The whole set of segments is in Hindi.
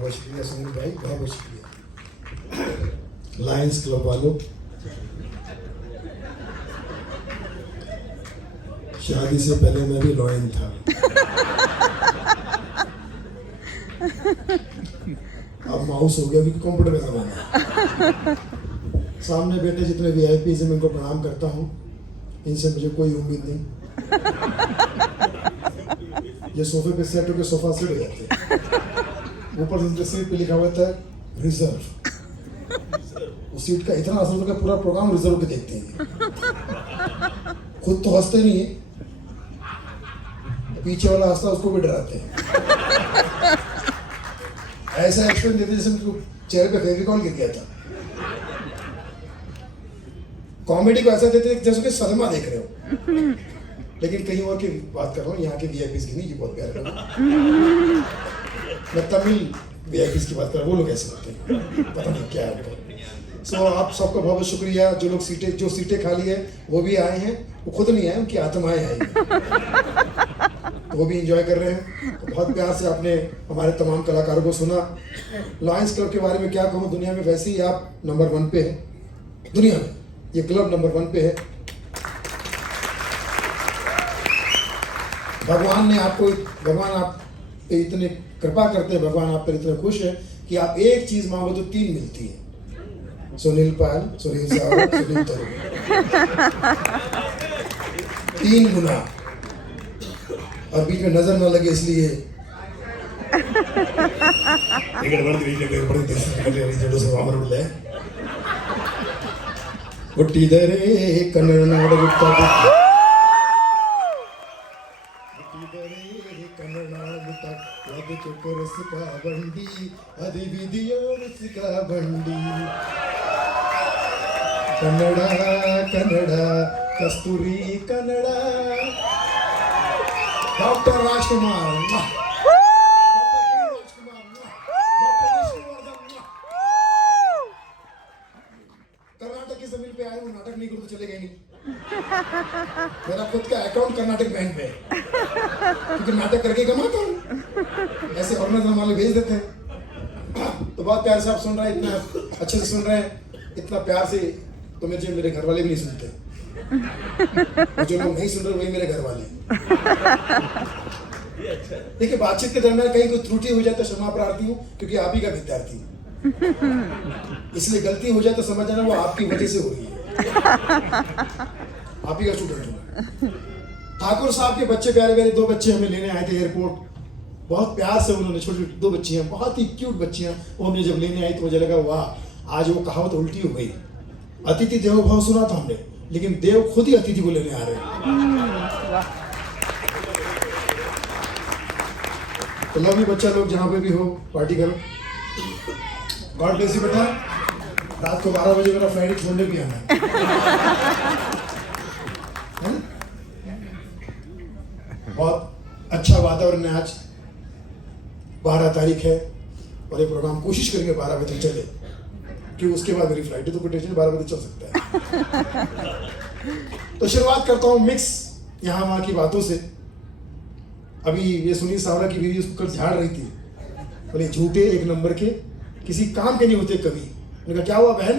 बहुत शुक्रिया सुनील भाई, बहुत बहुत शुक्रिया। लायंस क्लब वालों, शादी से पहले मैं भी लॉयन था। अब माउस हो गया, क्योंकि कंप्यूटर का जमाना है। सामने बैठे जितने वीआईपी हैं मैं इनको प्रणाम करता हूँ, इनसे मुझे कोई उम्मीद नहीं। ये सोफे पे सेट होकर सोफा सेट हो जाते हैं, ऊपर से सीट पे लिखा हुआ था रिजर्व। उस सीट का इतना असर होता है, पूरा प्रोग्राम रिजर्व के देखते हैं। खुद तो हंसते नहीं है, पीछे वाला हंसता उसको भी डराते हैं। ऐसा एक्सप्रेशन देते जैसे चेहरे पे फेविकॉल गिर गया था। कॉमेडी को ऐसा देते जैसे कि सदमा देख रहे हो। लेकिन कहीं और की बात कर रहा हूँ, यहाँ के वीआईपीज़ की नहीं, ये बहुत प्यारे लोग। मैं तमिल वीआईपीज़ की बात कर रहा हूँ, वो लोग ऐसे होते हैं, पता नहीं क्या है उनको। सो आप सबका बहुत बहुत शुक्रिया। जो लोग सीटें खाली है वो भी आए हैं, वो खुद नहीं आए, उनकी आत्माएं आई हैं, तो वो भी इंजॉय कर रहे हैं। तो बहुत प्यार से आपने हमारे तमाम कलाकारों को सुना। लायंस क्लब के बारे में क्या कहूँ, दुनिया में वैसे ही आप नंबर 1 पे है, दुनिया में ये क्लब नंबर 1 पे है। भगवान आप पे इतने कृपा करते हैं, भगवान आप पर इतने खुश है कि आप एक चीज मांगो तो 3 मिलती है। सुनील पाल, सुनील साहब, सुनील तरुण, 3 गुना। और बीच में नजर ना लगे इसलिए ಹುಟ್ಟಿದರೆ ಕನ್ನಡ ನಾಡ ಅದಕ್ಕೆ ರಸಿಕ ಬಂಡಿ ಅದಿ ವಿಧಿಯೋ ರಸಿಕ ಬಂಡಿ ಕನ್ನಡ ಕನ್ನಡ ಕಸ್ತೂರಿ ಕನ್ನಡ ಡಾಕ್ಟರ್ ರಾಜ್ಕುಮಾರ್ कर्नाटक की जमीन पे आए, वो नाटक नहीं करूँ तो चले गए नहीं। मेरा खुद का अकाउंट कर्नाटक बैंक में है, क्योंकि नाटक करके कमाता हूँ, ऐसे ऑर्गेनाइजर वाले भेज देते हैं। तो बहुत प्यार से आप सुन रहे हैं, इतना अच्छे से सुन रहे हैं, इतना प्यार से तो मेरे घर वाले भी नहीं सुनते। जो लोग नहीं सुन रहे वही मेरे घर वाले। देखिए, बातचीत के दरमियान कहीं कोई त्रुटि हो जाए तो क्षमा प्रार्थी हूँ, क्योंकि आप ही का विद्यार्थी हूँ, इसलिए गलती हो जाए तो समझ जाना वो आपकी वजह से हो रही है, आप ही का स्टूडेंट हूँ। ठाकुर साहब के बच्चे, प्यारे प्यारे 2 बच्चे हमें लेने आए थे एयरपोर्ट। बहुत प्यार से उन्होंने, छोटी 2 बच्ची हैं, बहुत ही क्यूट बच्चियां, वो हमें जब लेने आई तो मुझे लगा वाह, आज वो कहावत उल्टी हो गई। अतिथि देवो भव सुना था हमने, लेकिन देव खुद ही अतिथि को लेने आ रहे हैं। तो लव यू बच्चा लोग, जहाँ पे भी हो पार्टी करो। गॉड ब्लेस यू बेटा। रात को 12 बजे मेरा फ्लाइट छोड़ने भी आना है। बहुत अच्छा वातावरण है। आज 12 तारीख है और ये प्रोग्राम कोशिश करेंगे 12 बजे चले, क्योंकि उसके बाद मेरी फ्लाइट है, तो कोई टेंशन 12 बजे चल सकता है। तो शुरुआत करता हूँ मिक्स यहाँ वहाँ की बातों से। अभी ये सुनील सावरा की बीवी उसको कल झाड़ रही थी, बोले झूठे 1 नंबर के, किसी काम के नहीं होते कभी। मैंने कहा क्या हुआ बहन?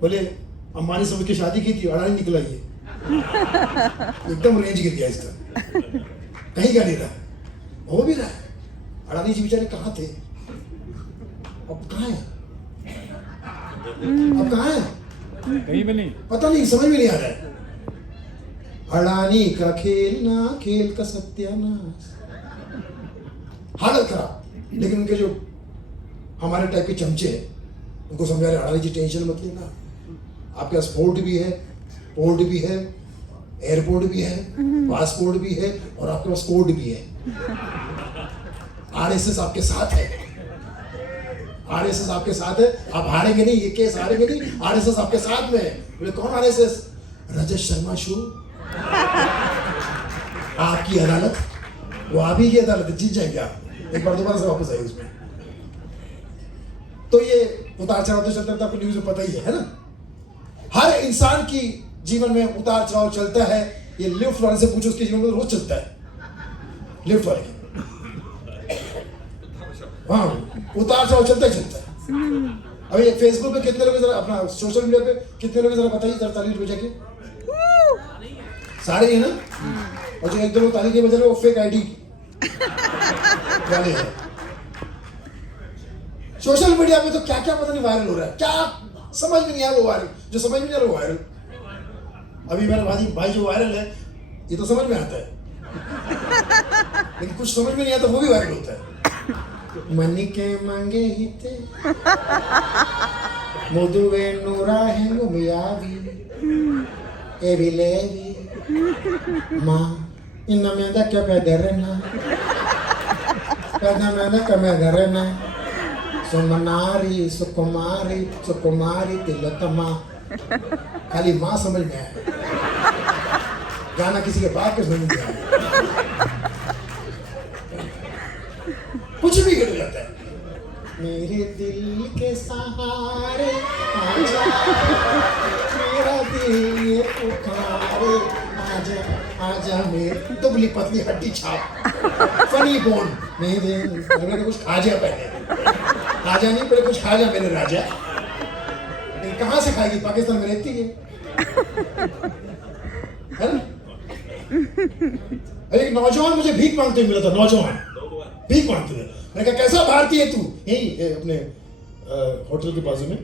बोले अंबानी समझ के शादी की थी, अड़ानी निकला ये। एकदम रेंज गिर गया इसका, कहीं का नहीं रहा, हो भी रहा है। अड़ानी जी बेचारे कहाँ थे, अब कहाँ है? अब कहाँ है? कहीं भी नहीं, पता नहीं, समझ में नहीं आ रहा है। अड़ानी का खेल ना खेल का सत्यानाश, हालत खराब। लेकिन उनके जो हमारे टाइप के चमचे हैं उनको समझा रहे, अड़ानी जी टेंशन मत लेना, आपके पास पोर्ट भी है, एयरपोर्ट भी है, पासपोर्ट भी है, और आपके पास कोड भी है। आरएसएस आपके साथ है, आरएसएस आपके साथ है। आप हारेंगे नहीं, ये केस हारेंगे नहीं, आरएसएस आपके साथ में है। बोले कौन आरएसएस? रजत शर्मा शो, आपकी अदालत, वो आप ही की अदालत, जीत जाएंगे आप, एक बार दोबारा से वापस आइए उसमें। तो ये उतार चढ़ाव तो चलता रहता है, आपको न्यूज़ में पता ही है ना। हर इंसान की जीवन में उतार चढ़ाव चलता है। ये लिफ्ट वाले से पूछो, उसके जीवन में रोज चलता है, लिफ्ट वाले। हाँ, उतार चढ़ाव चलता ही चलता है। अभी फेसबुक पे कितने लोग, जरा अपना सोशल मीडिया पे कितने लोग, जरा बताइए जरा ताली बजा के। सारे हैं ना। और जो एक दो लोग ताली के बजा रहे वो फेक आईडी वाले हैं। सोशल मीडिया पे तो क्या क्या पता नहीं वायरल हो रहा है, क्या समझ में नहीं आया वो वायरल, जो समझ में नहीं आ रहा वो वायरल। अभी मेरा भाई जो वायरल है ये तो समझ में आता है, लेकिन कुछ समझ में नहीं आता वो भी वायरल होता है। मनी के मांगे ही थे मुदुवे नूरा हेंगु मियावी एविलेवी माँ इन्ना में दा क्या पैदरना पैदा में दा क्या पैदरना सुमनारी सुकुमारी तिलोत्तमा। खाली माँ समझ में आया, गाना किसी के बाप के समझ में आया, कुछ भी गिर जाता है। मेरे दिल के सहारे आजा, मेरा दिल ये पुकारे आजा आजा मेरे दुबली पतली हड्डी छाप फनी बोन मेरे कुछ खा जा, पहले आजा नहीं पहले कुछ खा जा मेरे राजा। कहाँ से खाएगी, पाकिस्तान में रहती है ना। एक नौजवान मुझे भीख मांगते हुए मिला था, नौजवान भीख मांगते हुए। मैंने कहा कैसा भारतीय है तू, यही अपने होटल के बाजू में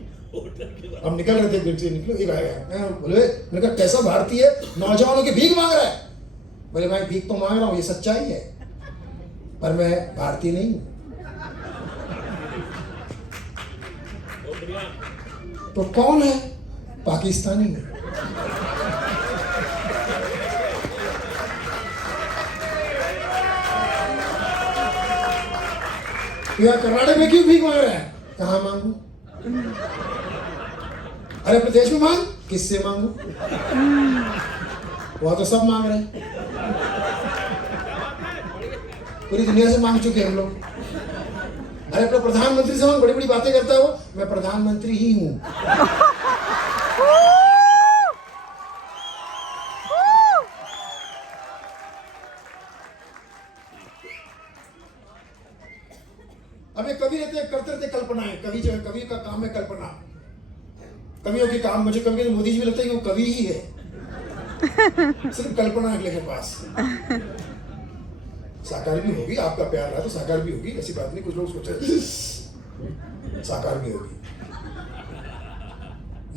हम निकल रहे थे, गेट से निकलो, एक आया बोले, मैंने कहा कैसा भारतीय है, नौजवानों की भीख मांग रहा है। बोले भाई भीख तो मांग रहा हूँ, ये सच्चाई है, पर मैं भारतीय नहीं हूँ। तो कौन है, पाकिस्तानी है। यहाँ कर्नाटक में क्यों भीख मांग रहा है, कहाँ मांगू, अरे अपने देश में मांग, किससे मांगू, वहां तो सब मांग रहे हैं, पूरी दुनिया से मांग चुके हैं हम लोग। अरे अपने प्रधानमंत्री से मांग, बड़ी बड़ी बातें करता है वो, मैं प्रधानमंत्री ही हूं। अब एक कवि रहते हैं, करते रहते कल्पनाएं। कवि जो है, कवि का काम है कल्पना, कवियों के काम। मुझे कभी मोदी जी भी लगता है कि वो कवि ही है, सिर्फ कल्पना अगले के पास। साकार भी होगी, आपका प्यार रहा तो साकार भी होगी, ऐसी बात नहीं। कुछ लोग सोचे साकार भी होगी।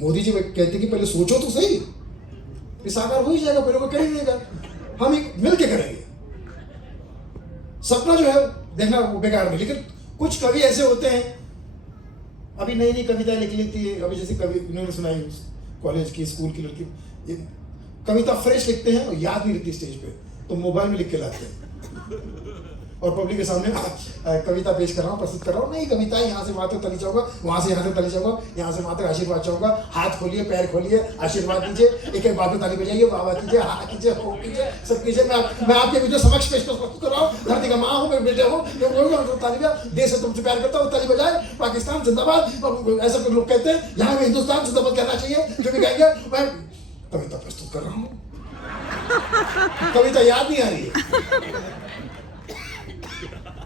मोदी जी कहते कि पहले सोचो तो सही, ये साकार हो ही जाएगा, पहले को कर ही देगा, हम एक मिल के करेंगे। सपना जो है देखना वो बेकार नहीं। लेकिन कुछ कवि ऐसे होते हैं, अभी नई नई कविता लिख लेती है। अभी जैसे कवि उन्होंने सुनाई कॉलेज की, स्कूल की लड़की, कविता फ्रेश लिखते हैं और याद नहीं रहती स्टेज पे, तो मोबाइल में लिख के लाते हैं और पब्लिक के सामने कविता पेश कर रहा हूँ, प्रस्तुत कर रहा हूँ। नहीं, कविता यहाँ से वहाँ तक तली जाऊंगा, वहाँ से यहाँ तक तली जाऊंगा, यहाँ से वहाँ तक आशीर्वाद चाहूंगा। हाथ खोलिए, पैर खोलिए, आशीर्वाद दीजिए, एक एक बात में ताली बजाइए, वाह कीजिए, हाँ कीजिए, हो कीजिए, सब कीजिए। मैं आपके वीडियो समक्ष पेश प्रस्तुत कर रहा हूँ। धरती का माँ हूँ, मेरे बेटे हूँ, ताली बजा, देश से तुमसे प्यार करता हूँ, ताली बजाए, पाकिस्तान जिंदाबाद। ऐसा लोग कहते हैं, यहाँ में हिंदुस्तान जिंदाबाद कहना चाहिए, जो भी कहेंगे। मैं कविता प्रस्तुत कर रहा हूँ, कविता याद नहीं आ रही है।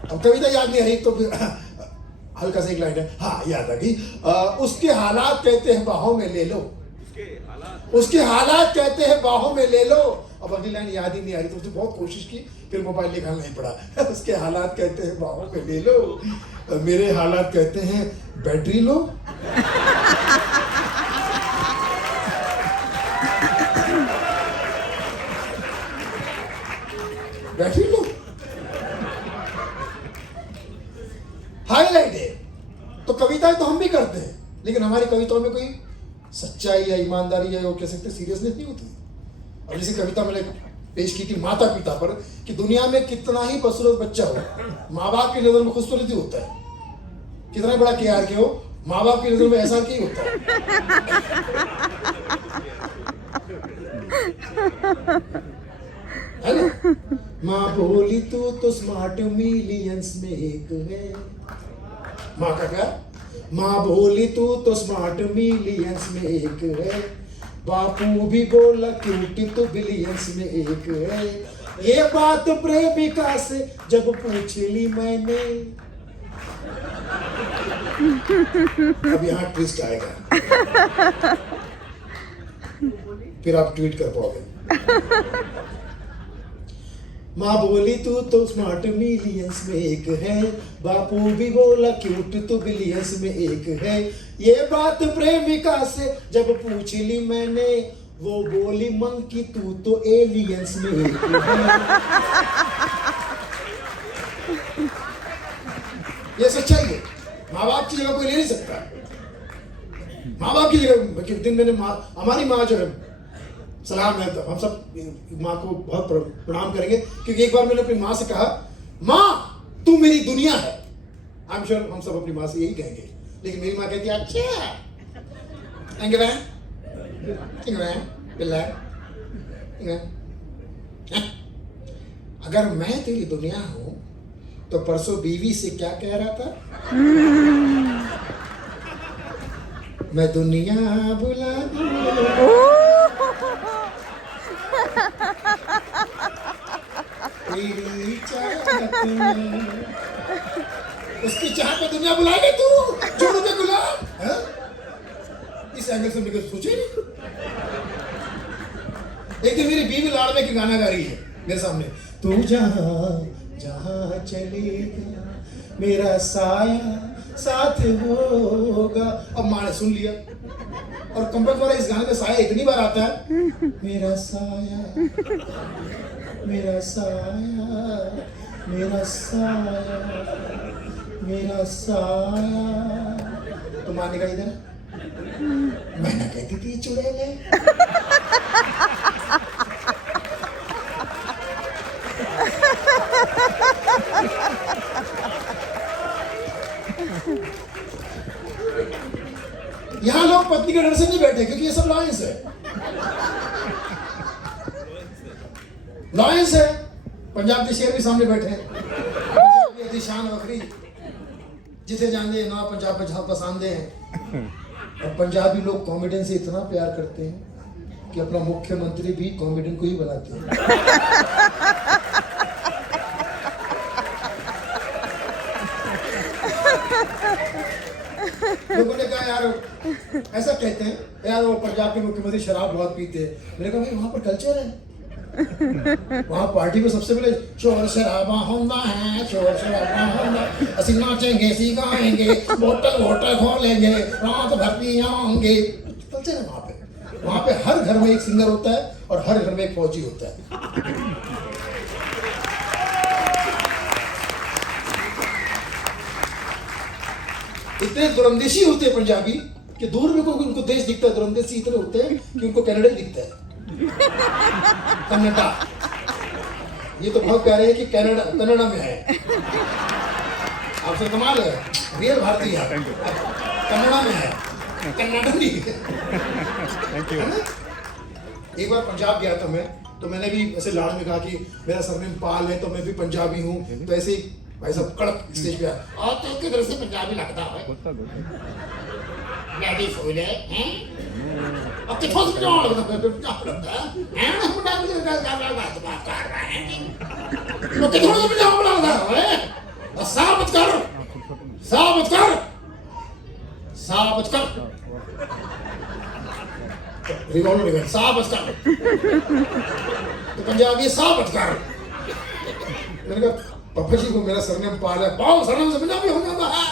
अब कविता याद नहीं आ रही तो फिर हल्का सा एक लाइन है, हाँ याद आ गई। उसके हालात कहते हैं बाहों में ले लो, उसके हालात कहते हैं बाहों में ले लो। अब अगली लाइन याद ही नहीं आ रही, तो उसने बहुत कोशिश की, फिर मोबाइल निकालना ही पड़ा। उसके हालात कहते हैं बाहों में ले लो, मेरे हालात कहते हैं battery low. Battery low, highlight है। तो कविताएं तो हम भी करते हैं, लेकिन हमारी कविताओं में कोई सच्चाई या ईमानदारी या वो कह सकते सीरियसनेस नहीं होती। अब जैसे कविता मैंने पेश की थी माता पिता पर, कि दुनिया में कितना ही बदसूरत बच्चा हो, माँ बाप की नजर में खूबसूरत ही होता है। कितना बड़ा केआर के हो, माँ बाप की नजर में ऐसा ही होता है ना। माँ बोली तो स्मार्ट मिलियंस में एक है। माँ का क्या, माँ बोली तो स्मार्ट मिलियंस में एक है। बापू भी बोला क्यूटी तो बिलियंस में एक है। ये बात प्रेमिका से जब पूछ ली मैंने, अब यहाँ ट्विस्ट आएगा, फिर आप ट्वीट कर पाओगे। माँ बोली तू तो स्मार्ट मिलियंस में एक है, बापू भी बोला क्यूट तो बिलियंस में एक है। ये बात प्रेमिका से जब पूछ ली मैंने, वो बोली मंकी तू तो एलियंस में एक है। ये सच्चाई है, माँ बाप की जगह कोई ले नहीं सकता। माँ बाप की जगह दिन मैंने हमारी माँ जो है, सलाम है, हम सब माँ को बहुत प्रणाम करेंगे, क्योंकि एक बार मैंने अपनी माँ से कहा, माँ तू मेरी दुनिया है। आई एम श्योर हम सब अपनी माँ से यही कहेंगे, लेकिन मेरी माँ कहती है अच्छा अगर मैं तेरी दुनिया हूं तो परसों बीवी से क्या कह रहा था, मैं दुनिया बुला दूं। तेरी चाहत में, उसकी चाहत में दुनिया बुलाएगा तू, जोड़ों के गुलाम। इस एंगल से मुझे सोचे नहीं। एक दिन मेरी बीवी लाड़ में की गाना गा रही है मेरे सामने, तू जहां जहां चलेगा मेरा साया साथ होगा। अब माँ ने सुन लिया, और कंपक वाला इस गाने में साया इतनी बार आता है, मेरा साया मेरा साया मेरा साया मेरा साया। तो माँ ने कहा इधर, मैं ना कहती थी चुड़ैले। यहाँ लोग पत्नी के डर से नहीं बैठे, क्योंकि ये सब लॉयंस है। लॉयंस है, पंजाब के शेर भी सामने बैठे हैं। शान वखरी जिसे जाने ना पंजाब में जहां पसंदे हैं। और पंजाबी लोग कॉमेडियन से इतना प्यार करते हैं कि अपना मुख्यमंत्री भी कॉमेडियन को ही बनाते हैं। लोगों ने कहा यार, ऐसा कहते हैं यार वो पंजाब के मुख्यमंत्री शराब बहुत पीते हैं। मैंने कहा भाई वहां पर कल्चर है, वहां पार्टी में सबसे पहले शोर शराबा होना है, शोर शराबा होना, असि नाचेंगे असि गाएंगे, बोतल वोटल खोलेंगे, रात भर पिएंगे। कल्चर है वहां पे। वहां पे हर घर में एक सिंगर होता है और हर घर में एक फौजी होता है। इतने दुरंदेशी होते हैं पंजाबी कि दूर में कोई उनको देश दिखता है, दुरंदेशी इतने होते हैं कि उनको कनाडा दिखता है। कनाडा, ये तो बहुत प्यारे है कि कनाडा में है। आपसे कमाल है, रियल भारतीय है, कनाडा में है, कनाडा नहीं है ना। एक बार पंजाब गया था मैं, तो मैंने भी ऐसे लाड़ में कहा कि मेरा सरनेम पाल है तो मैं भी पंजाबी हूँ। तो ऐसे ही भाई साहब कड़क स्टेज पे आया, तो किधर से पंजाबी लगता है, मैं भी फूल है अब कितना पंजाब लगता है, हम पंजाबी से बात कर रहे हैं, तो कितना पंजाब लगता है। साबित कर, साबित कर, साबित कर, रिवॉल्वर निकाल, साबित कर। तो पंजाबी साबित कर। मैंने कहा पापा जी को मेरा सरनेम पाल है, पाल सरनेम से पंजाबी हो जाता है।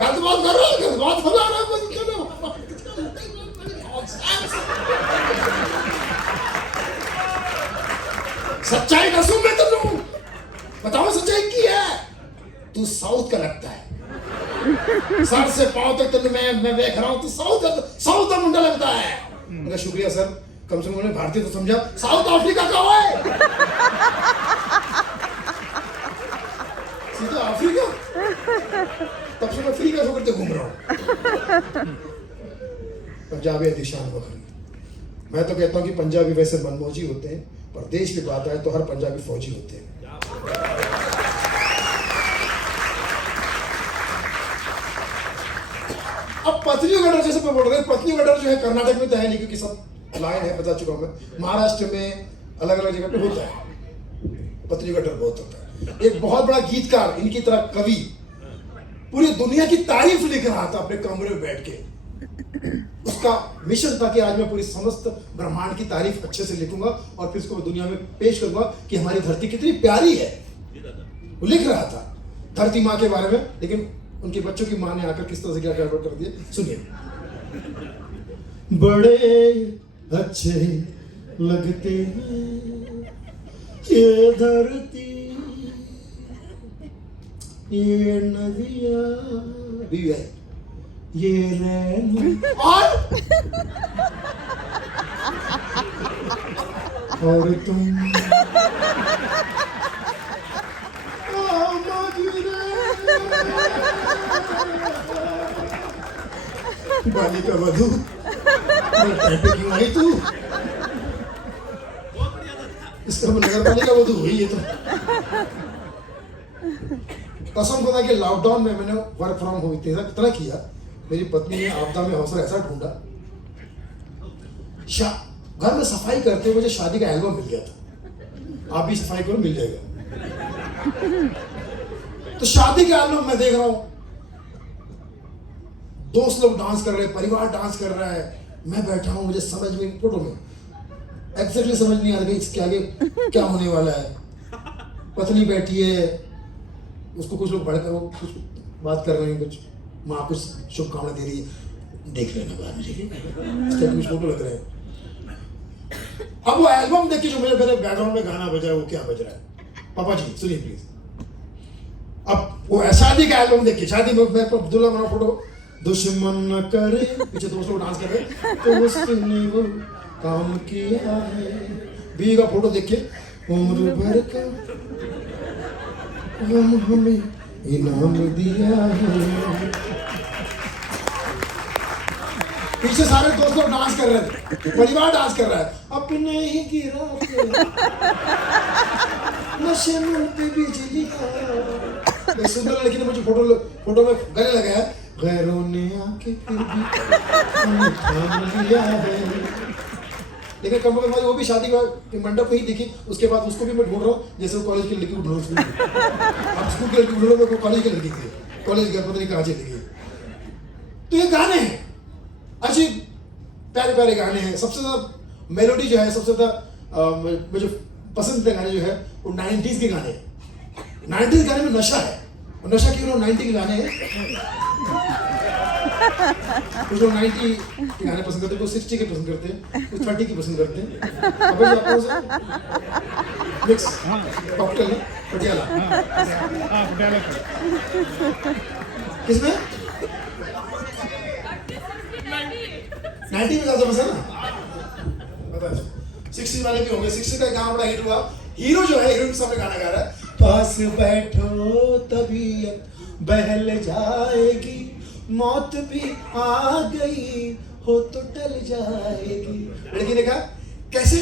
गलत बात कर रहे हो, गलत बात फैला रहे हो। सच्चाई का सुन मैं तुम बताओ, सच्चाई की है। तू साउथ का लगता है, सर से पांव तक तेरे मैं देख रहा हूं, तू साउथ का मुंडा लगता है। मैंने शुक्रिया सर, कम से कम उन्होंने भारतीय तो समझा। साउथ अफ्रीका का है, सीधा अफ्रीका। तब से मैं फ्री कैसे करते घूम रहा हूँ। पंजाबी दिशान वखरी। मैं तो कहता हूँ कि पंजाबी वैसे मनमौजी होते हैं, पर देश की बात आए तो हर पंजाबी फौजी होते हैं। अब पत्नी गढ़ जैसे मैं बोल रहे हैं, पत्नी गढ़ जो है कर्नाटक में तो है नहीं, क्योंकि सब लाइन है, बता चुका हूं मैं। महाराष्ट्र में अलग अलग जगह पे होता है, पत्नी गढ़ बहुत होता है। एक बहुत बड़ा गीतकार, इनकी तरह कवि पूरी दुनिया की तारीफ लिख रहा था अपने कमरे में बैठ के। उसका मिशन था कि आज मैं पूरी समस्त ब्रह्मांड की तारीफ अच्छे से लिखूंगा और फिर उसको दुनिया में पेश करूंगा कि हमारी धरती कितनी प्यारी है। वो लिख रहा था धरती माँ के बारे में, लेकिन उनके बच्चों की माँ ने आकर किस तरह से क्या गड़बड़ कर दिया, सुनिए। बड़े अच्छे लगते हैं ये धरती, ये नदियाँ भी है, ये रहना और तुम बालिका वधू क्यों आई तू? इसका नगर पालिका वधू हुई है। तो कसम खुदा कि लॉकडाउन में मैंने वर्क फ्रॉम होम इतना किया, मेरी पत्नी ने आपदा में अवसर ऐसा ढूंढा। घर में सफाई करते हुए मुझे शादी का एल्बम मिल गया था। आप भी सफाई करो, मिल जाएगा। तो शादी के एल्बम में देख रहा हूं, दोस्त लोग डांस कर रहे हैं, परिवार डांस कर रहा है, मैं बैठा हूं, मुझे समझ में फोटो में एग्जैक्टली समझ नहीं आ रहा इसके आगे क्या होने वाला है। पत्नी बैठी है, उसको कुछ लोग बढ़कर कुछ बात कर रहे हैं, कुछ माँ कुछ शुभकामना दे रही है, देख लेना बाद में कुछ फोटो लग रहे हैं। अब वो एल्बम देख के जो मेरे बैकग्राउंड में गाना बजा है वो क्या बज रहा है, पापा जी सुनिए प्लीज। अब वो शादी का एल्बम देख के, शादी में मैं अब्दुल्ला बना फोटो, दुश्मन न करे, पीछे दोस्त लोग डांस कर रहे, तो उसने वो काम किया है। बीवी का फोटो देख के, उम्र भर का गम हमें इनाम दिया है। पीछे सारे दोस्त लोग डांस कर रहे थे, परिवार डांस कर रहा है, अपने ही गिरा नशे में पे बिजली का। एक सुंदर लड़की ने मुझे फोटो में गले लगाया, गैरों ने आके फिर भी थाम लिया है। लेकिन कम से कम वो भी शादी के मंडप में ही दिखी। उसके बाद उसको भी मैं ढूंढ रहा हूँ, जैसे वो कॉलेज की लड़की को ढूंढ रहा हूँ। अब स्कूल की लड़की ढूंढ रहा हूँ, कॉलेज की लड़की थी, कॉलेज गया पता नहीं कहाँ चली गई। तो ये गाने हैं अच्छे प्यारे प्यारे गाने हैं। सबसे ज्यादा मेलोडी जो है, सबसे ज्यादा मुझे पसंद के गाने जो है वो 90s के गाने हैं। 90s गाने में नशा है, और नशा क्यों 90 के गाने हैं। कुछ लोग 90 के गाने पसंद करते हैं, कुछ 60 के पसंद करते हैं, कुछ 30 के पसंद करते हैं। अब मिक्स कॉकटेल है पटियाला। पटियाला किसमें 90 में ज्यादा पसंद ना, पता है 60 वाले भी होंगे। 60 का गाना बड़ा हिट हुआ। हीरो जो है, हीरोइन के सामने गाना गा रहा है, पास बैठो तबीयत बहल जाएगी, मौत भी आ गई हो तो टल जाएगी। लड़की ने कहा कैसे,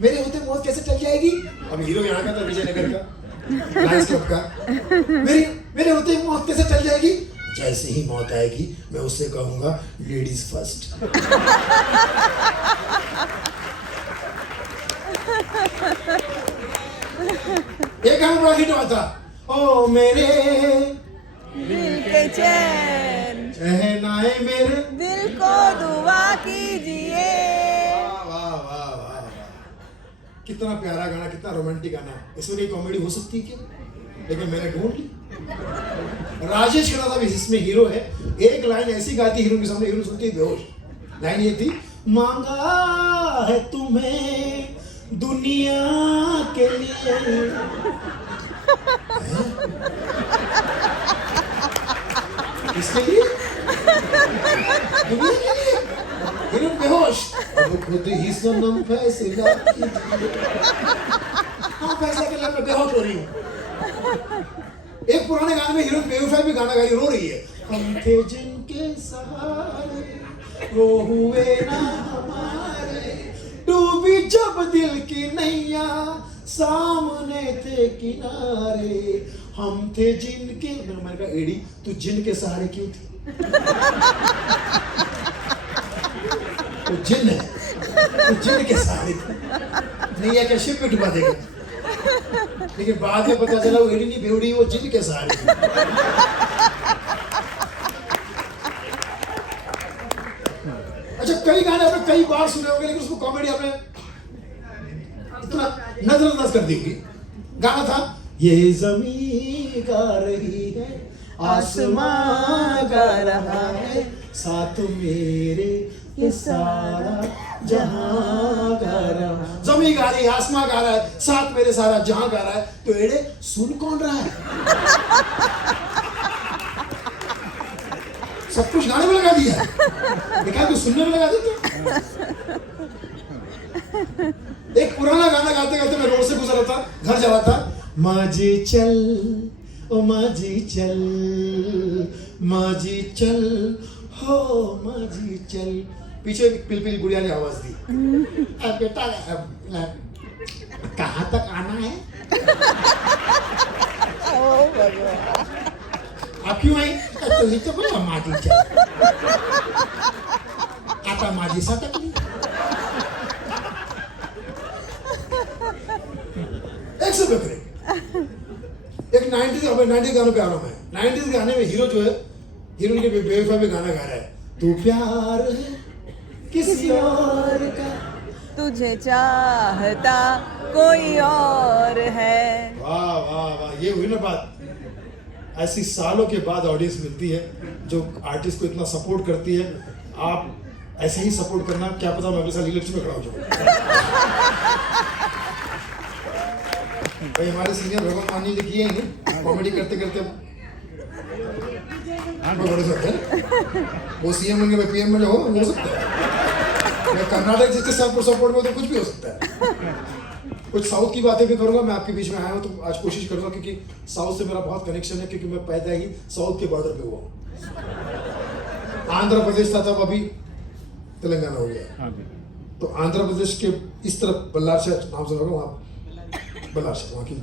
मेरे होते मौत कैसे टल जाएगी। अब हीरो यहाँ का था, विजयनगर का, लायंस क्लब का। मेरे होते मौत कैसे टल जाएगी, जैसे ही मौत आएगी मैं उससे कहूंगा लेडीज फर्स्ट। एक गाना बड़ा हिट हुआ था, ओ मेरे दिल के चैन, शहनाए मेरे दिल को दुआ कीजिए। वाह वाह वाह वाह, कितना प्यारा गाना, कितना रोमांटिक गाना। इसमें कोई कॉमेडी हो सकती है क्या, लेकिन मैंने ढूंढ ली। राजेश खन्ना भी इसमें हीरो है। एक लाइन ऐसी गाती हीरो के सामने, हीरो सुनती है बेहोश। लाइन ये थी, मांगा है तुम्हें दुनिया के लिए। किसके लिए, दुनिया के लिए। हीरो बेहोश, अब खुद ही सनम फैसला कीजिए। हाँ फैसला के लिए मैं बेहोश हो रही हूँ। एक पुराने गाने में हीरो बेवफा भी गाना गाई, रो रही है, हम थे जिनके सहारे वो हुए ना हमारे, डूबी जब दिल की नैया सामने थे किनारे, हम थे जिनके। मैंने कहा एडी तू जिन के सहारे क्यों थी, तो जिन है, तो जिन के सहारे थी, नैया क्या शिप पे डुबा देगा। लेकिन बाद में पता चला वो एडी नहीं बेवड़ी, वो जिन के सहारे थी। कई बार सुने होंगे, लेकिन उसको कॉमेडी आपने इतना नजरअंदाज कर दी होगी। गाना था ये जमीन गा रही है, आसमां गा रहा है, साथ मेरे ये सारा जहां गा रहा है। जमीन गा रही है, आसमां गा रहा है, साथ मेरे सारा जहां गा रहा है। तो एड़े सुन कौन रहा है? सब कुछ गाने में लगा दिया, देखा तो सुनने में लगा देते। एक पुराना गाना गाते गाते मैं रोड से गुजर रहा था, घर जा रहा था। माझी चल ओ माझी चल, माझी चल हो माझी चल। पीछे पिलपिल गुड़िया ने आवाज दी, अब बेटा कहाँ तक आना है? आप क्यों आई? तुम्ही तो बोला माझी चल, आता माझी सटकली। एक से बकरे एक 90s गानों पे आ रहा हूं मैं। 90s गाने में हीरो जो है, हीरोइन के बेवफा पे गाना गा रहा है, तू प्यार है किसी और का, तुझे चाहता कोई और है। वाह वाह वाह, ये हुई ना बात। ऐसी सालों के बाद ऑडियंस मिलती है जो आर्टिस्ट को इतना सपोर्ट करती है। आप ऐसे ही सपोर्ट करना, क्या पता मैं अगले साल इलेक्शन में खड़ा हो जाऊं। भाई हमारे सीनियर भगवत मानी जी किए हैं कॉमेडी करते करते बड़े सकते हैं। वो सीएम बन गए, पीएम में हो सकता है। मैं कर्नाटक जिसके सपोर्ट में तो कुछ भी हो सकता है। कुछ साउथ की बातें भी करूंगा। मैं आपके बीच में आया हूँ तो आज कोशिश करूंगा, क्योंकि साउथ से मेरा बहुत कनेक्शन है, क्योंकि मैं पैदा ही साउथ के बॉर्डर पे हुआ हूँ। आंध्र प्रदेश था तब, अभी तेलंगाना हो गया। तो आंध्र प्रदेश के इस तरफ बल्लार शहर नाम सुना होगा, वहाँ बल्लार शहर वहाँ की।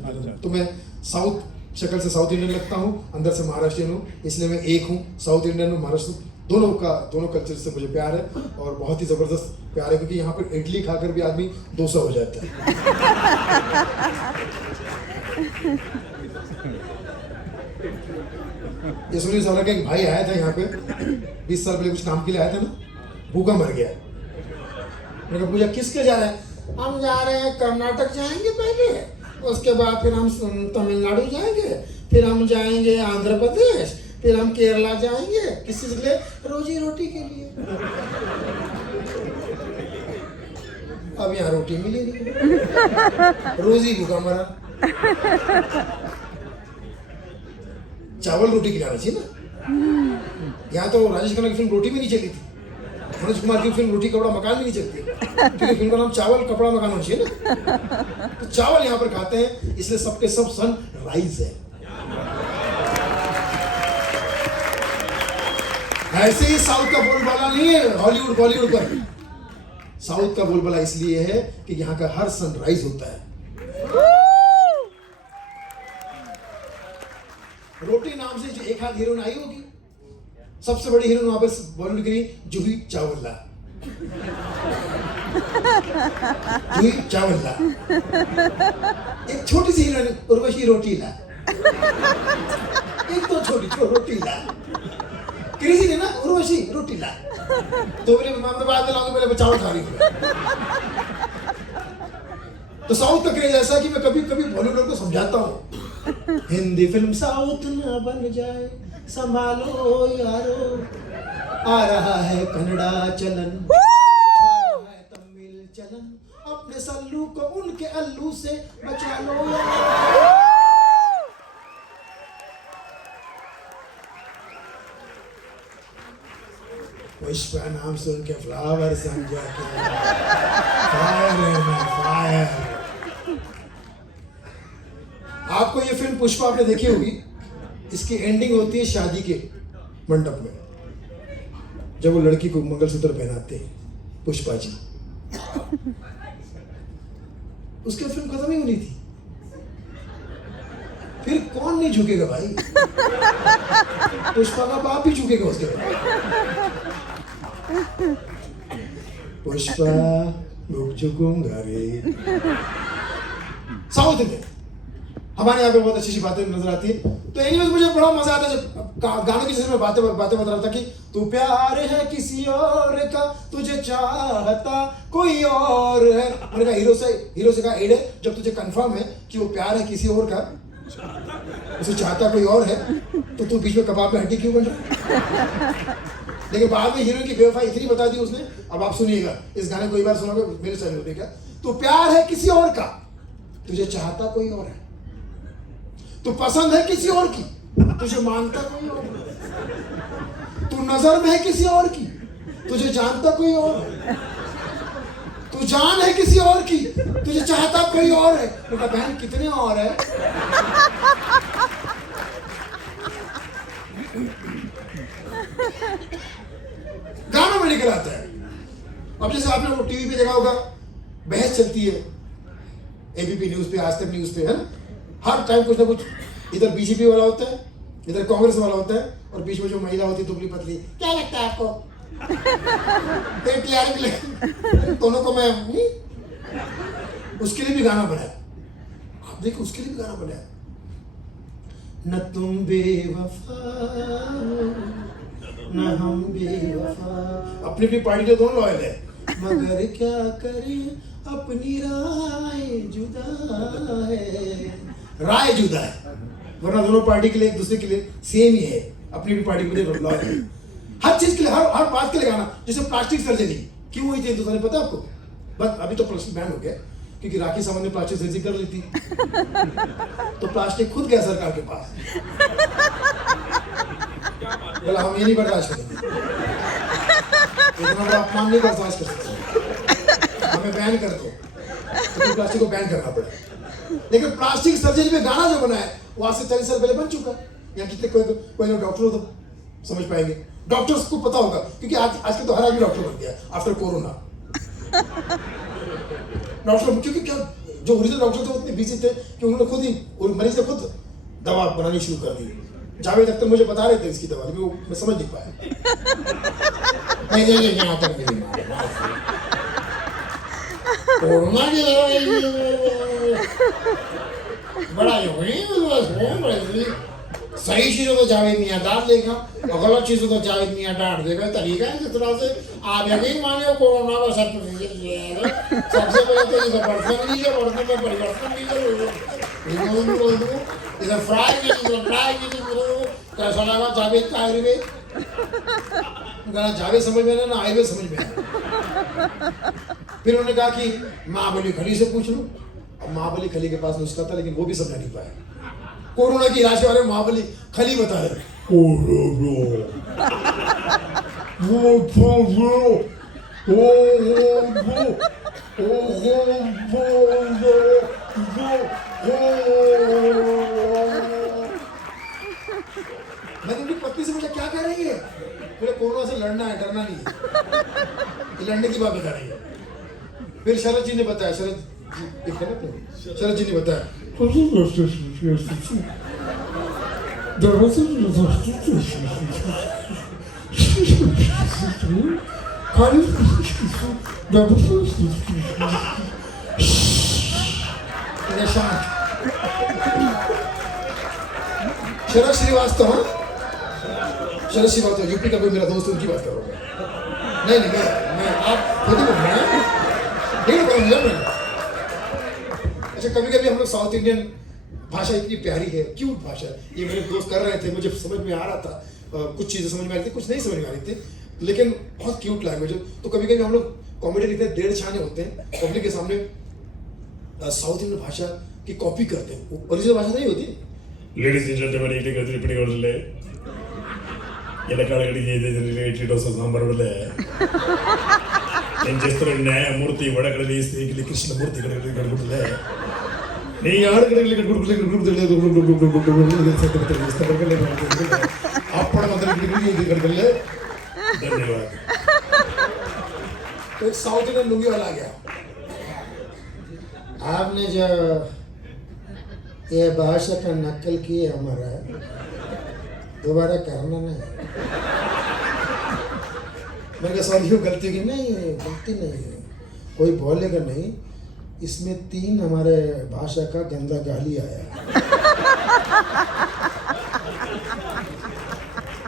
तो मैं साउथ शक्ल से साउथ इंडियन लगता हूँ, अंदर से महाराष्ट्रियन हूँ, इसलिए मैं एक हूँ। साउथ इंडियन और महाराष्ट्र दोनों कल्चर से मुझे प्यार है, और बहुत ही ज़बरदस्त प्यार है, क्योंकि यहाँ पर इडली खाकर भी आदमी 200 हो जाता है। ये सुनील सावरा का एक भाई आया था यहाँ पे 20 साल पहले, कुछ काम के लिए आया था ना, भूखा मर गया। मैंने कहा पूजा किसके जा रहे हैं? हम जा रहे हैं कर्नाटक जाएंगे पहले, उसके बाद फिर हम तमिलनाडु जाएंगे, फिर हम जाएंगे आंध्र प्रदेश, फिर हम केरला जाएंगे। किस चीज के लिए? रोजी रोटी के लिए। अब यहाँ रोटी मिली नहीं, रोजी भूखा मरा। चावल रोटी खिलाना चाहिए ना। यहाँ तो राजेश खन्ना की फिल्म रोटी में नहीं चली थी, मनोज कुमार की फिल्म रोटी कपड़ा मकान में नहीं चलती, क्योंकि फिल्म का नाम चावल कपड़ा मकान होना चाहिए ना। तो चावल यहाँ पर खाते हैं, इसलिए सबके सब सन राइज है। ऐसे ही साउथ का बोलबाला नहीं है हॉलीवुड बॉलीवुड पर। साउथ का बोलबाला इसलिए है कि यहाँ का हर सनराइज होता है। रोटी नाम से जो एक हाथ हीरोइन आई होगी, सबसे बड़ी हीरोइन वहां पर बॉलीवुड की जूही चावला। जूही चावला। एक छोटी सी हीरोइन उर्वशी रोटीला। एक तो छोटी रोटीला। क्रेजी है ना उर्वशी रोटीला। तो बोले मैं बाद में लाऊंगा, पहले चावल खा रही हूँ। तो साउथ का क्रेज ऐसा कि मैं कभी कभी बॉलीवुड को समझाता हूँ, हिंदी फिल्म साउथ ना बन जाए, संभालो यारो, आ रहा है कन्नड़ा चलन, है तमिल चलन, अपने सल्लू को उनके अल्लू से बचा लो यारो। पुष्पा नाम सुन के फ्लावर समझा के फायर है मैं फायर। आपको ये फिल्म पुष्पा आपने देखी होगी, इसकी एंडिंग होती है शादी के मंडप में, जब वो लड़की को मंगलसूत्र पहनाते हैं पुष्पा जी। उसके फिल्म खत्म ही होनी थी। फिर कौन नहीं झुकेगा भाई? पुष्पा का बाप भी झुकेगा उसके बाद। पुष्पा झुकूंगा रे। साउथ में हमारे यहाँ पे बहुत अच्छी बातें नजर आती है। तो एनीवेज मुझे बड़ा मजा आता है जब गानों की जैसे मैं बातें बता रहा था कि तू प्यार है किसी और का, तुझे चाहता कोई और है। मैंने कहा हीरो से कहा एडे, जब तुझे कंफर्म है कि वो प्यार है किसी और का, उसे चाहता कोई और है, तो तू बीच में कबाब में हड्डी क्यों बन रहा? लेकिन बाद में हीरो की बेवफाई इतनी बता दी उसने। अब आप सुनिएगा, इस गाने को एक बार सुनोगे मेरे साथ होने क्या। तू प्यार है किसी और का, तुझे चाहता कोई और है, तू पसंद है किसी और की, तुझे मानता कोई और है, तू नजर में है किसी और की, तुझे जानता कोई और है, तू जान है किसी और की, तुझे चाहता कोई और है। बेटा बहन कितने और है? गाना में निकल आता है। अब जैसे आपने वो टीवी पे देखा होगा, बहस चलती है एबीपी न्यूज पे, आज तक न्यूज पे, है ना, हर टाइम कुछ ना कुछ, इधर बीजेपी वाला होता है, इधर कांग्रेस वाला होता है, और बीच में जो महिला होती है दुबली पतली, क्या लगता है आपको? दोनों को मैं उसके लिए भी गाना बनाया। आप देखो उसके लिए भी गाना बनाया। न तुम बेवफा न हम बेवफा, अपनी अपनी पार्टी के दोनों लॉयल है, मगर क्या करें अपनी राय जुदा है। राय जुदा है, वरना दोनों पार्टी के लिए एक दूसरे के लिए सेम ही है, अपनी अपनी पार्टी के लिए लॉयल है। हर चीज के लिए, हर बात के लिए गाना। जैसे प्लास्टिक सर्जरी क्यों हुई थी हिंदुस्तान में, पता है आपको? बस अभी तो प्लास्टिक बैन हो गया, क्योंकि राखी सावंत ने प्लास्टिक सर्जरी कर ली थी। तो प्लास्टिक खुद गया सरकार के पास, बोला हम ये नहीं बर्दाश्त करेंगे, इतना बड़ा अपमान नहीं बर्दाश्त कर सकते, हमें बैन कर दो। तो प्लास्टिक को बैन करना पड़ा। लेकिन प्लास्टिक सर्जरी में गाना जो बना है वो आज से 40 साल पहले बन चुका है। यहाँ कितने कोई डॉक्टर हो तो समझ पाएंगे, डॉक्टर्स को पता होगा, क्योंकि आजकल तो हर आदमी डॉक्टर बन गया आफ्टर कोरोना। डॉक्टर, क्योंकि क्या जो ओरिजिनल डॉक्टर थे उतने बिजी थे कि उन्होंने खुद ही मरीज ने खुद दवा बनानी शुरू कर दी। जावेद अख्तर मुझे बता रहे थे इसकी दवा, लेकिन वो मैं समझ नहीं पाया। कोरोना की बड़ा सही चीजों तो जावेद मियां डाल देगा और गलत चीजों तो जावेद मियां डांट देगा। तरीका है जिस तरह से आप यकीन मानिए कोरोना का सबसे पहले तो इसे बर्तन लीजिए, बर्तन में परिवर्तन लीजिए, इसे फ्राई कीजिए, कैसा लगा जावेद का आयुर्वेद? जावेद समझ में ना आयुर्वेद समझ में आया। फिर उन्होंने कहा कि महाबली खली से पूछ लो। अब महाबली खली के पास नुस्खा था, लेकिन वो भी समझ नहीं पाया। कोरोना की इलाज के बारे में महाबली खली बता रहे। मैंने अपनी पत्नी से पूछा क्या कह रही है? बोले कोरोना से लड़ना है, डरना नहीं है। लड़ने की बात बता रही है। फिर शरद जी ने बताया, शरद जी ने बताया शरद श्रीवास्तव, शरद श्रीवास्तव यूपी का कोई मेरा दोस्त, उनकी बात करो। नहीं मैं आप खुद ही बोल रहे हैं, नहीं बोल रहा। अच्छा, कभी कभी हम लोग साउथ इंडियन भाषा इतनी प्यारी है, क्यूट भाषा है, ये मेरे दोस्त कर रहे थे, मुझे समझ में आ रहा था, कुछ चीज़ें समझ में आ रही थी, कुछ नहीं समझ में आ रही थी, लेकिन बहुत क्यूट लैंग्वेज है। तो कभी कभी हम लोग कॉमेडी इतने डेढ़ छाने होते हैं पब्लिक के सामने, साउथ इंडियन भाषा की कॉपी करते हैं, ओरिजिनल भाषा नहीं होती। लेडीज एंड जेंटलमैन, ಇಪ್ಪಡಿಗರಲ್ಲೇ ಎಲ್ಲ ಕಾಲಗಳಿಗೆ ಇಡ್ಲಿ ದೋಸೆ ಸಾಂಬಾರಲ್ಲೇ నేను చేస్తున్న న్యాయమూర్తి వడకడలి శ్రీగిలి కృష్ణమూర్తి కడగడలే నీ యారు కడగలి అప్పుడు కడగలే। धन्यवाद। तो एक साउथ इंडियन लुंगी वाला आ गया, आपने जो ये भाषा का नकल किए हमारा दोबारा करना नहीं। मैंने सॉरी गलती की नहीं, गलती नहीं है, कोई बोलेगा नहीं, इसमें 3 हमारे भाषा का गंदा गाली आया।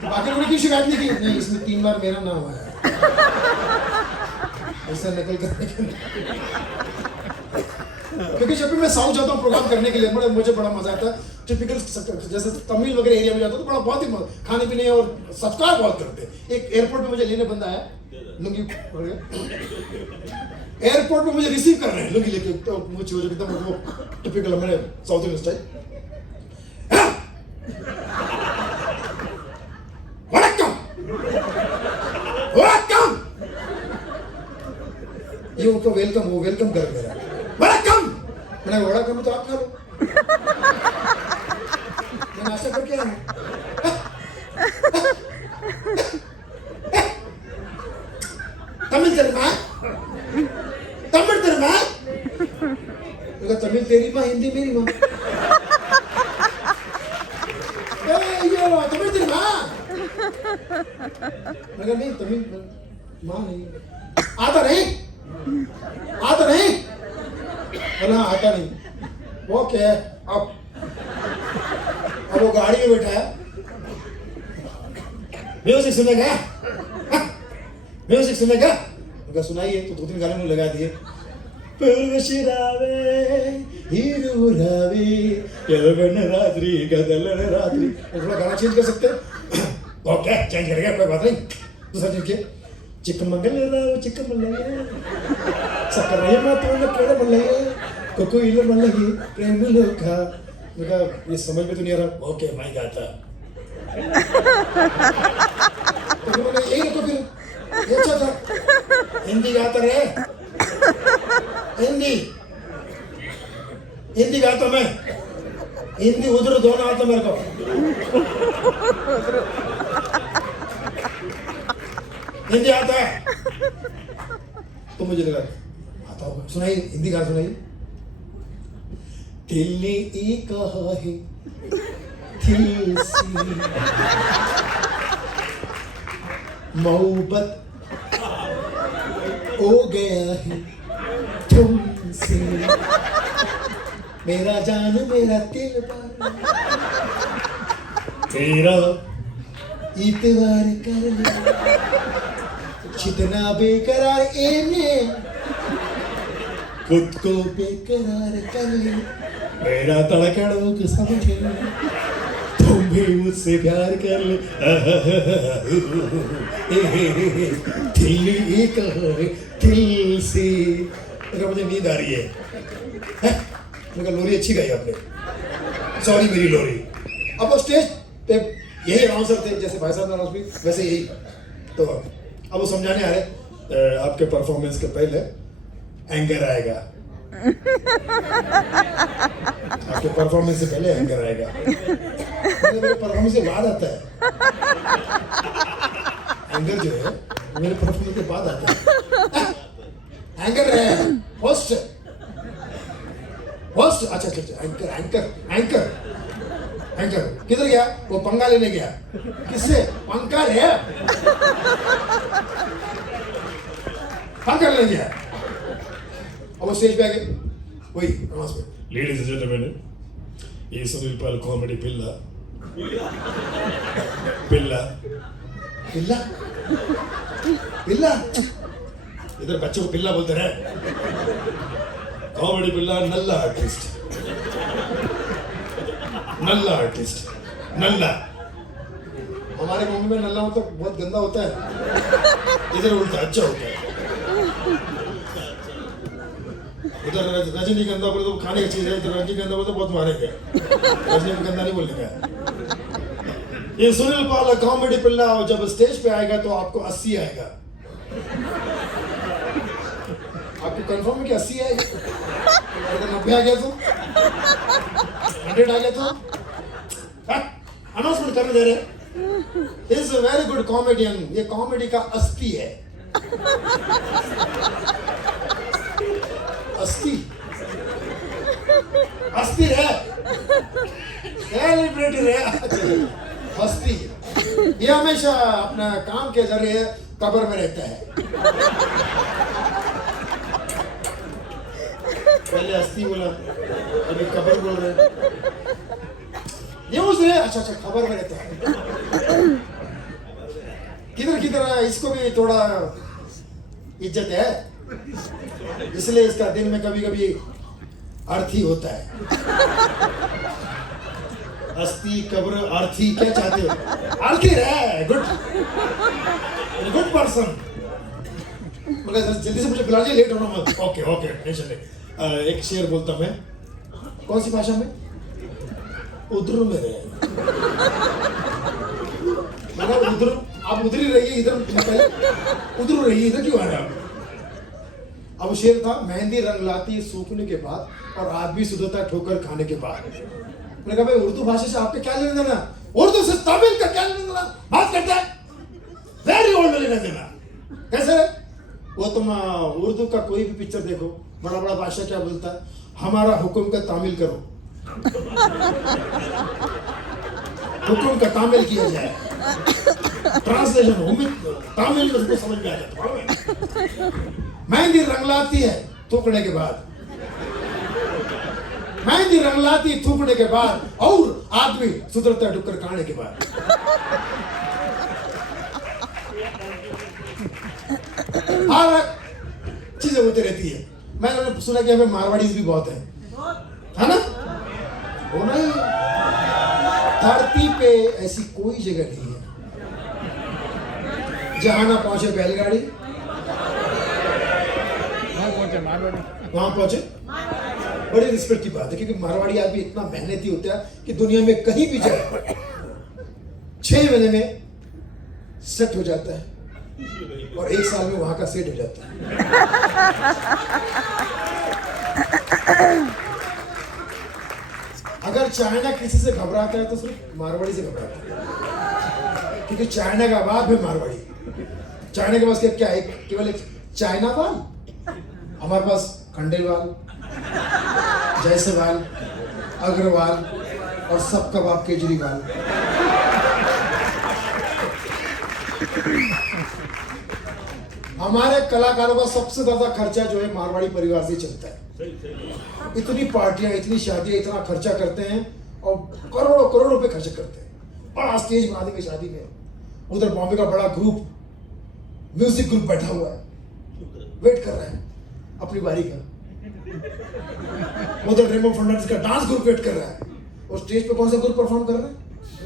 बाकी लोगों की शिकायत नहीं की, नहीं इसमें 3 बार मेरा नाम आया ऐसा नकल करने के लिए। क्योंकि जब भी मैं साउथ जाता हूँ प्रोग्राम करने के लिए मुझे बड़ा मजा आता है। टिपिकल जैसे तमिल वगैरह एरिया में जाता हूँ तो बड़ा बहुत ही खाने पीने और सत्कार बहुत करते हैं। एक एयरपोर्ट पे मुझे लेने बंदा आया, लुंगी एयरपोर्ट पे मुझे रिसीव कर रहे हैं लुंगी लेके, तो मुझे एकदम वो टिपिकल हमारे साउथ इंडियन स्टाइल। वणक्कम वणक्कम, ये उनको वेलकम, वो वेलकम कर मेरा वणक्कम। मैंने वड़ा कम तो आप खा लो, मैं नाश्ता करके आया हूँ। तमिल तेरी माँ, तमिल तेरी माँ, तमिल तेरी माँ, हिंदी मेरी माँ। तमिल तेरी माँ, मगर नहीं तमिल माँ नहीं, आता नहीं, आता नहीं, ना आता नहीं। ओके अब वो गाड़ी में बैठा है, म्यूजिक सुनेगा, म्यूजिक सुनेगा, उनका सुनाइए। तो 2-3 गाने में लगा दिए। पूर्वशिरावे हिरुरावे यवगन रात्रि गदलन रात्रि, थोड़ा गाना चेंज कर सकते हैं। ओके चेंज करेंगे, कोई बात नहीं। दूसरा चीज के चिक्कमंगलराव चिक्कमल्लయ్య सकरయ్య मातों केड़ मल्लయ్య कोको इल्ल मल्लయ్య प्रेम लोका। ये समझ में तो नहीं आ रहा। ओके मैं गाता, तो मैंने यही रखो फिर, ये अच्छा था। हिंदी गाता रहे, हिंदी हिंदी गाता मैं, हिंदी उधर दोनों आता मेरे को। हिंदी आता है तो मुझे लगा आता होगा। सुनाइए हिंदी गाना सुनाइए। दिल ने एक कहा है दिल से मोहब्बत हो गया है तुमसे, मेरा जान मेरा दिल तेरा इतवार कर ले, कितना बेकरार एने खुद को बेकरार कर ले, मेरा धड़कनों को समझे, तुम भी मुझसे प्यार कर ले। दिल एक दिल से। मुझे नींद आ रही है। मेरा लोरी अच्छी गाई आपने, सॉरी मेरी लोरी। अब वो स्टेज पे यही अनाउंसर थे जैसे भाई साहब अनाउंस भी वैसे यही। तो अब वो समझाने आ रहे आपके परफॉर्मेंस के पहले एंगर आएगा, आपके परफॉर्मेंस से पहले एंगर आएगा। मेरे परफॉर्मेंस के बाद आता है एंगर, जो है मेरे परफॉर्मेंस के बाद आता है। एंगर है होस्ट, होस्ट अच्छा अच्छा अच्छा, एंकर एंकर एंकर एंकर किधर गया? वो पंगा लेने गया। किससे? पंखा है, पंखा लेने गया। अब वो स्टेज पे आ गए, वही अनाउंसमेंट। Ladies and gentlemen, ये सुनील पाल कॉमेडी पिल्ला पिल्ला पिल्ला पिल्ला, इधर बच्चों को पिल्ला बोलते रहे। कॉमेडी पिल्ला नल्ला आर्टिस्ट, नल्ला आर्टिस्ट, नल्ला। हमारे मुंबई में नल्ला मतलब बहुत गंदा होता है, इधर उल्टा अच्छा होता है। उधर रजनी गंदा बोले तो खाने की चीज है, इधर रजनी गंदा बोले तो बहुत मारेंगे। रजनी गंदा नहीं बोलने का। ये सुनील पाल कॉमेडी पिल्ला जब स्टेज पे आएगा तो आपको 80 आएगा। आपको कंफर्म है कि 80 आएगा? अगर 90 आ गया तो 100 आ गया तो अनाउंसमेंट करने दे रहे। Is a very good comedian, ये कॉमेडी का अस्थि है। अस्थि अस्थि है, सेलिब्रिटी है, हस्ती। ये हमेशा अपना काम के जरिए कब्र में रहता है। पहले अस्थि बोला, अभी कब्र बोल रहे हैं। न्यूज है, अच्छा अच्छा खबर में रहता है। किधर इसको भी थोड़ा इज्जत है, इसलिए इसका दिन में कभी कभी अर्थी होता है। अस्थि कब्र अर्थी, क्या चाहते हो? अर्थी रहे, गुड पर्सन। मगर जल्दी से मुझे बुला लीजिए, लेट होना मत। ओके ओके, टेंशन नहीं। एक शेर बोलता मैं, कौन सी भाषा में? उधर में रहे, मतलब उधर, आप उधर ही रहिए, इधर उधर रहिए, इधर क्यों आ रहे आप? अब शेर था, मेहंदी रंग लाती है सूखने के बाद और आदमी सुधरता ठोकर खाने के बाद। मैंने कहा भाई उर्दू भाषा से आपके क्या लेना देना? उर्दू से तमिल का क्या लेना देना? बात करता है वेरी ओल्ड लेना देना। कैसे? वो तुम उर्दू का कोई भी पिक्चर देखो, बड़ा बड़ा बादशाह क्या बोलता है? हमारा हुक्म का तामील करो, हुक्म का तामील किया जाए। ट्रांसलेशन तामिल में समझ में आ जाता है। मेहंदी रंगलाती है थूकने के बाद, मेहंदी रंगलाती थूकने के बाद, और आदमी सुधरता डुक्कर खाने के बाद। हर चीजें होती रहती है। मैंने सुना कि हमें मारवाड़ीज भी बहुत है ना? वो नहीं, धरती पे ऐसी कोई जगह नहीं है जहां ना पहुंचे बैलगाड़ी, वहां पहुंचे। बड़ी रिस्पेक्ट की बात है, क्योंकि मारवाड़ी आदमी इतना मेहनती होता है कि दुनिया में कहीं भी जाए 6 महीने में सेट हो जाता है और 1 साल में वहां का सेट हो जाता है। अगर चाइना किसी से घबराता है तो सिर्फ मारवाड़ी से घबराता है, क्योंकि चाइना का बाप है मारवाड़ी। चाइना के पास क्या है? केवल एक चाइना वाल, हमारे पास खंडेलवाल, जायसवाल, अग्रवाल और सबका बाप केजरीवाल। हमारे कलाकारों का सबसे ज्यादा खर्चा जो है मारवाड़ी परिवार से चलता है। इतनी पार्टियां, इतनी शादियां, इतना खर्चा करते हैं और करोड़ों रुपए खर्च करते हैं। बड़ा स्टेज बना देंगे शादी में। उधर बॉम्बे का बड़ा ग्रुप, म्यूजिक ग्रुप बैठा हुआ है, वेट कर रहा है अपनी बारी का। उधर रेमो फर्नांडिस का डांस ग्रुप वेट कर रहा है, और स्टेज पे कौन सा ग्रुप परफॉर्म कर रहा है?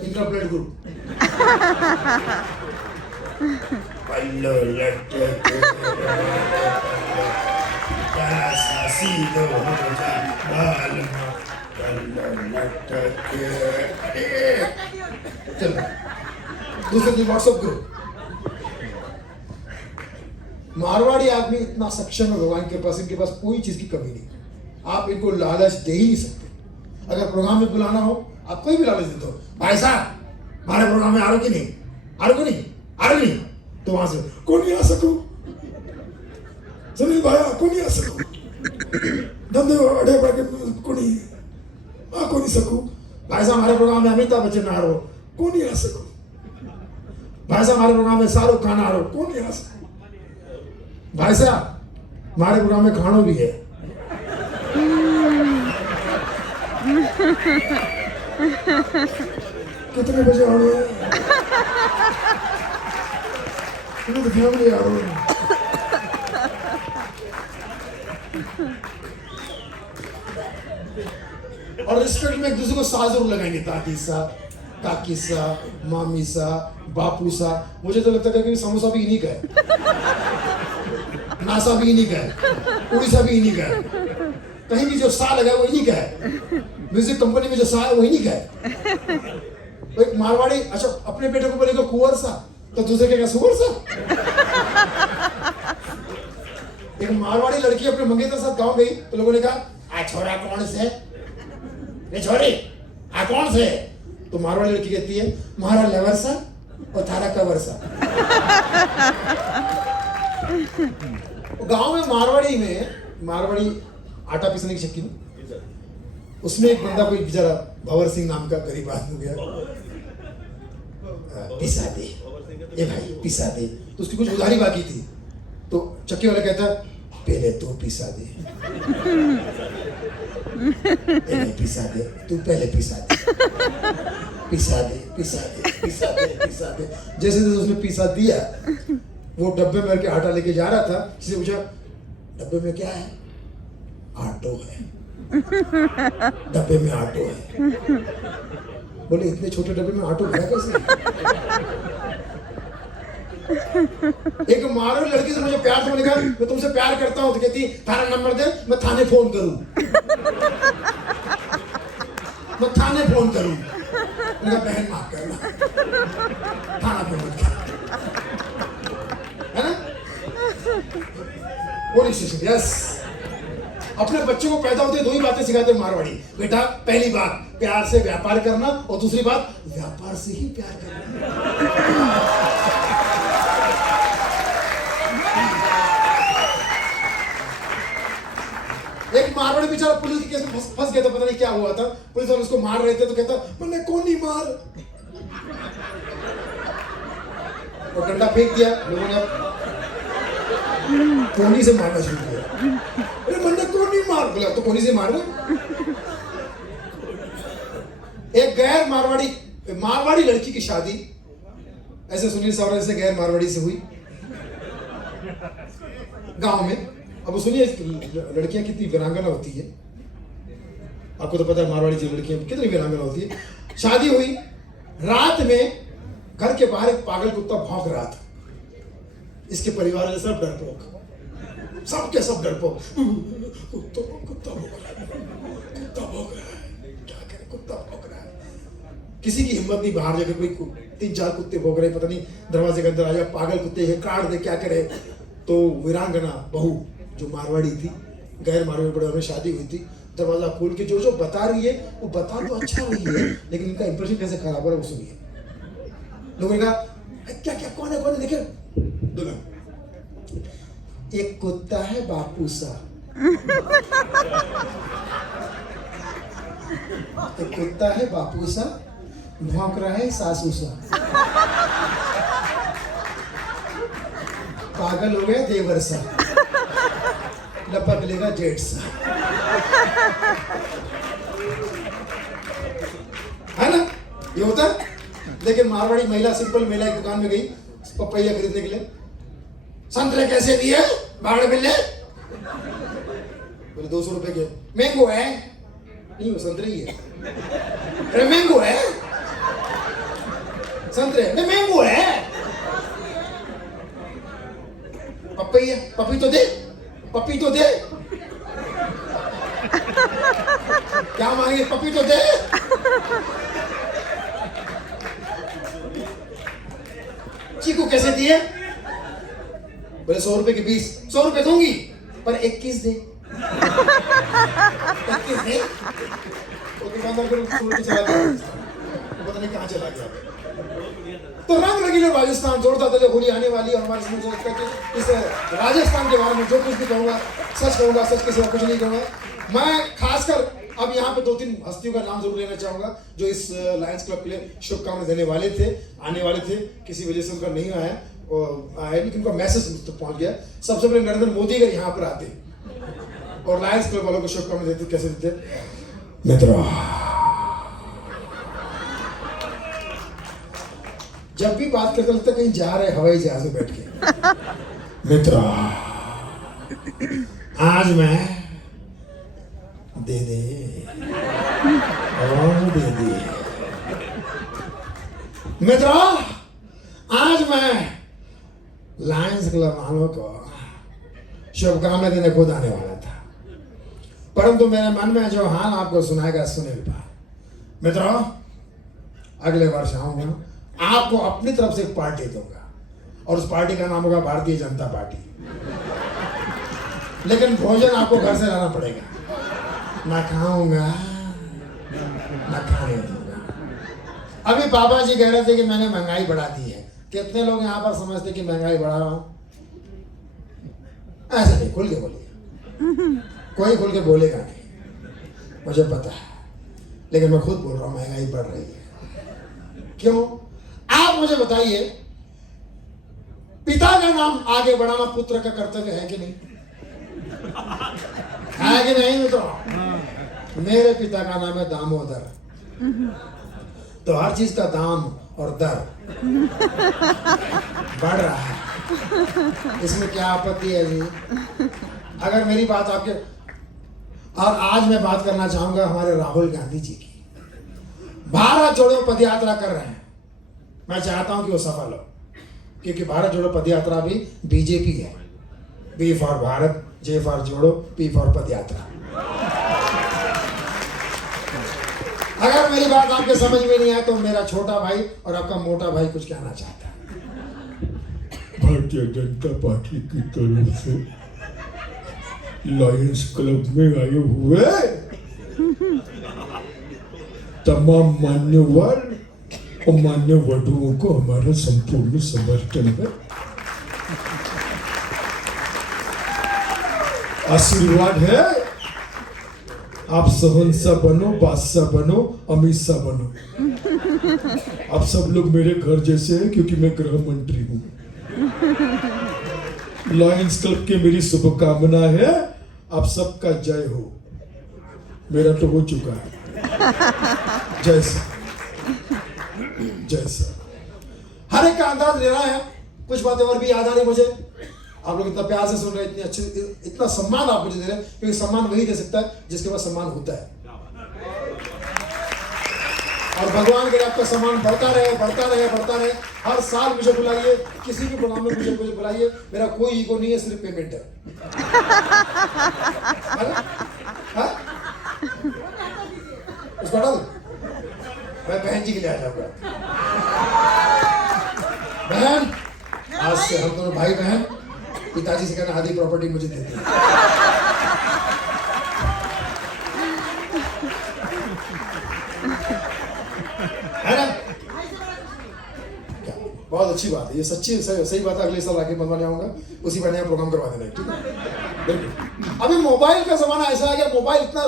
इंटरप्लेट ग्रुप। दूसरे दिन व्हाट्सएप ग्रुप। मारवाड़ी आदमी इतना सक्षम है भगवान के पास, इनके पास कोई चीज की कमी नहीं। आप इनको लालच दे ही नहीं सकते। अगर प्रोग्राम में बुलाना हो, आप कोई भी लालच देते हो, भाई साहब हमारे प्रोग्राम में आ रहे कि नहीं, आ रहे नहीं, आ रहे नहीं, तो वहां से कौन नहीं आ सको, सुनील भाई को नहीं आ सको, धंधे अड़े पड़े को नहीं आ को नहीं सको। भाई साहब हमारे प्रोग्राम में अमिताभ बच्चन आ रहे, को नहीं आ सको। भाई साहब हमारे प्रोग्राम में शाहरुख खान आ रहे, को नहीं आ सको। भाई साहब हमारे प्रोग्राम में खानो भी है। कितने बजे आ रहे हैं? तो फैमिली आ रहे हैं। और रिस्पेक्ट में एक दूसरे को सा जरूर लगाएंगे, ताती सा, काकी सा, मामी सा, बापू सा। मुझे तो लगता है कि समोसा भी इन्हीं का है, नासा भी इन्हीं का है, उड़ीसा भी इन्हीं का है, कहीं भी जो सा लगा वो इन्हीं का है, म्यूजिक कंपनी में जो सा है वो इन्हीं का है। एक मारवाड़ी अच्छा अपने बेटे को बोलेगा कुंवर सा, तो दूसरे के क्या सुअर सा। एक मारवाड़ी लड़की अपने मंगेतर साथ गाँव गई तो लोगों ने कहा आ छोरा कौन से, ये छोरी आ कौन से? तो मारवाड़ी लड़की कहती है मारा लेवर सा और थारा कवर सा। गांव में मारवाड़ी आटा पीसने की शक्ति, उसमें एक बंदा कोई बेचारा भंवर सिंह नाम का गरीब आदमी गया, पिसा दे ये भाई पिसा दे। तो उसकी कुछ उधारी बाकी थी, तो चक्की वाला कहता पहले तो पिसा दे। नहीं पिसा दे, तू पहले पिसा दे, पिसा दे, पिसा दे, पिसा दे, पिसा दे। जैसे जैसे उसने पिसा दिया, वो डब्बे में के आटा लेके जा रहा था, किसी ने पूछा डब्बे में क्या है? आटो है। डब्बे में आटो है। बोले इतने छोटे डब्बे में आटो भरा कैसे? एक मारो लड़की से मुझे प्यार से लिखा, मैं तुमसे प्यार करता हूँ, तो कहती थाना नंबर दे, मैं थाने फोन करूँ, मैं थाने फोन करूँ। मेरा बहन माफ करना, थाना पे मत कर, है ना? Police station. यस, अपने बच्चों को पैदा होते 2 ही बातें सिखाते हैं मारवाड़ी। बेटा पहली बात प्यार से व्यापार करना, और दूसरी बात व्यापार से ही प्यार करना। एक मारवाड़ी बेचारा पुलिस के केस में फंस गया था, पता नहीं क्या हुआ था, पुलिस वाले उसको मार रहे थे, तो कहता मैंने कौन नहीं मार, और डंडा फेंक दिया। लोगों ने कोनी से मारना शुरू किया। अरे मैंने कौन नहीं मार, बोला तो कोनी से मार रहे। एक गैर मारवाड़ी लड़की की शादी ऐसे सुनील सावरा से गैर मारवाड़ी से हुई गांव में। अब सुनिए लड़कियां कितनी वीरांगना होती है, आपको तो पता है मारवाड़ी की लड़कियां कितनी वीरांगना होती है। शादी हुई, रात में घर के बाहर एक पागल कुत्ता भौंक रहा था। इसके परिवार में सब डरपोक, सबके सब डरपोक, कुत्ता भौंक रहा है, कुत्ता भौंक रहा है, क्या करे, कुत्ता भौंक रहा है। किसी की हिम्मत नहीं बाहर जाकर, कोई 3-4 कुत्ते भौंक रहे, पता नहीं दरवाजे के अंदर आ जाए, पागल कुत्ते है, काट दे, क्या करे। तो वीरांगना बहू जो मारवाड़ी थी, गैर मारवाड़ी बड़े में शादी हुई थी, दरवाजा खोल के जो बता रही है वो बता तो अच्छा रही है, लेकिन इनका इंप्रेशन कैसे खराब हो रहा है वो सुनिए। लोगों ने कहा क्या क्या कौन है देखे दुल्हन, एक कुत्ता है बापू सा, एक कुत्ता है बापू सा, भौंक रहा है सासू सा, पागल हो गया देवर सा, लपक लेगा जेठ सा, है ना? ये होता है। लेकिन मारवाड़ी महिला, सिंपल महिला एक दुकान में गई पपैया खरीदने के लिए, संतरे कैसे दिए बाड़ बिल्ले? बोले 200 रुपए के। मैंगो है? नहीं वो संतरे ही है। अरे मैंगो है? संतरे नहीं, मैंगो है। पपैया, पपी तो दे, पपी तो दे। क्या मांगे, पपी तो दे। चीकू कैसे दिए? बोले 100 रुपए के 20। 100 रुपए दूंगी पर 21 दे। 21 दे। तो दुकानदार फिर चला गया, पता नहीं कहाँ चला गया। तो रंग रंगीले राजस्थान, जोरदार तले होली आने वाली है। हमारे समझ लगता है कि इस राजस्थान के बारे में जो कुछ भी कहूँगा सच के सिवा कुछ नहीं कहूँगा। मैं खासकर अब यहाँ पे 2-3 हस्तियों का नाम जरूर लेना चाहूँगा जो इस लायंस क्लब के लिए शुभकामनाएं देने वाले थे, आने वाले थे, किसी वजह से उनका नहीं आया और आया, लेकिन उनका मैसेज मुझ तक पहुँच गया। सबसे पहले नरेंद्र मोदी अगर यहाँ पर आते और लायंस क्लब वालों को शुभकामनाएं देते, कैसे देते? मित्रों, जब भी बात करते लगता कहीं जा रहे हवाई जहाज में बैठ के। मित्रों, आज मैं दे मित्रों, आज मैं लायंस क्लब वालों को शुभकामनाएं देने खुद आने वाला था, परंतु मेरे मन में जो हाल आपको सुनाएगा सुनील भाई। मित्रों, अगले वर्ष आऊंगा, आपको अपनी तरफ से एक पार्टी दूंगा और उस पार्टी का नाम होगा भारतीय जनता पार्टी। लेकिन भोजन आपको घर से लाना पड़ेगा, ना खाऊंगा ना खाने दूंगा। अभी पापा जी कह रहे थे कि मैंने महंगाई बढ़ा दी है। कितने लोग यहाँ पर समझते कि महंगाई बढ़ा रहा हूं? ऐसे नहीं, खुल के बोलिए, कोई खुल के बोलेगा नहीं, मुझे पता है, लेकिन मैं खुद बोल रहा हूं महंगाई बढ़ रही है। क्यों? आप मुझे बताइए, पिता का नाम आगे बढ़ाना पुत्र का कर्तव्य है कि नहीं? है कि नहीं मित्रों? मेरे पिता का नाम है दामोदर। तो हर चीज का दाम और दर बढ़ रहा है, इसमें क्या आपत्ति है जी? अगर मेरी बात आपके, और आज मैं बात करना चाहूंगा हमारे राहुल गांधी जी की। भारत जोड़ो पद यात्रा कर रहे हैं, मैं चाहता हूं कि वो सफल हो, क्योंकि भारत जोड़ो पद यात्रा भी बीजेपी है। B for Bharat, J for Jodo, P for पद यात्रा। अगर मेरी बात आपके समझ में नहीं आए तो मेरा छोटा भाई और आपका मोटा भाई कुछ कहना चाहता है। भारतीय जनता पार्टी की तरफ से लायंस क्लब में आए हुए तमाम मान्यवर और मान्य वधुओं को हमारा संपूर्ण समर्थन है। आशीर्वाद है, आप सहनसा बनो, बादशाह बनो, अमित शाह बनो। आप सब लोग मेरे घर जैसे हैं क्योंकि मैं गृह मंत्री हूँ। लायंस क्लब की मेरी शुभकामना है, आप सबका जय हो। मेरा तो हो चुका है। जय सर, जय सर। हर एक का अंदाज ले रहा है, कुछ बातें और भी याद आ रही मुझे। आप लोग इतना प्यार से सुन रहे हैं, इतनी अच्छी, इतना सम्मान आप मुझे दे रहे हैं, क्योंकि सम्मान वही दे सकता है जिसके पास सम्मान होता है। और भगवान के आपका सम्मान बढ़ता रहे, बढ़ता रहे, बढ़ता रहे। हर साल मुझे बुलाइए, किसी भी प्रोग्राम में मुझे बुलाइए, मेरा कोई ईगो नहीं है, सिर्फ पेमेंट है। उसको हटा दो, मैं बहन जी के लिए आ जाऊंगा। बहन, आज से हम दोनों भाई बहन, पिताजी से कहना आधी प्रॉपर्टी मुझे दे दे। है ना? बहुत अच्छी बात है, ये सच्ची सही बात है। अगले साल राखी बंधवाने आऊंगा, उसी पर नया प्रोग्राम करवा देना, ठीक है? बिल्कुल। अभी मोबाइल का जमाना ऐसा आ गया, मोबाइल इतना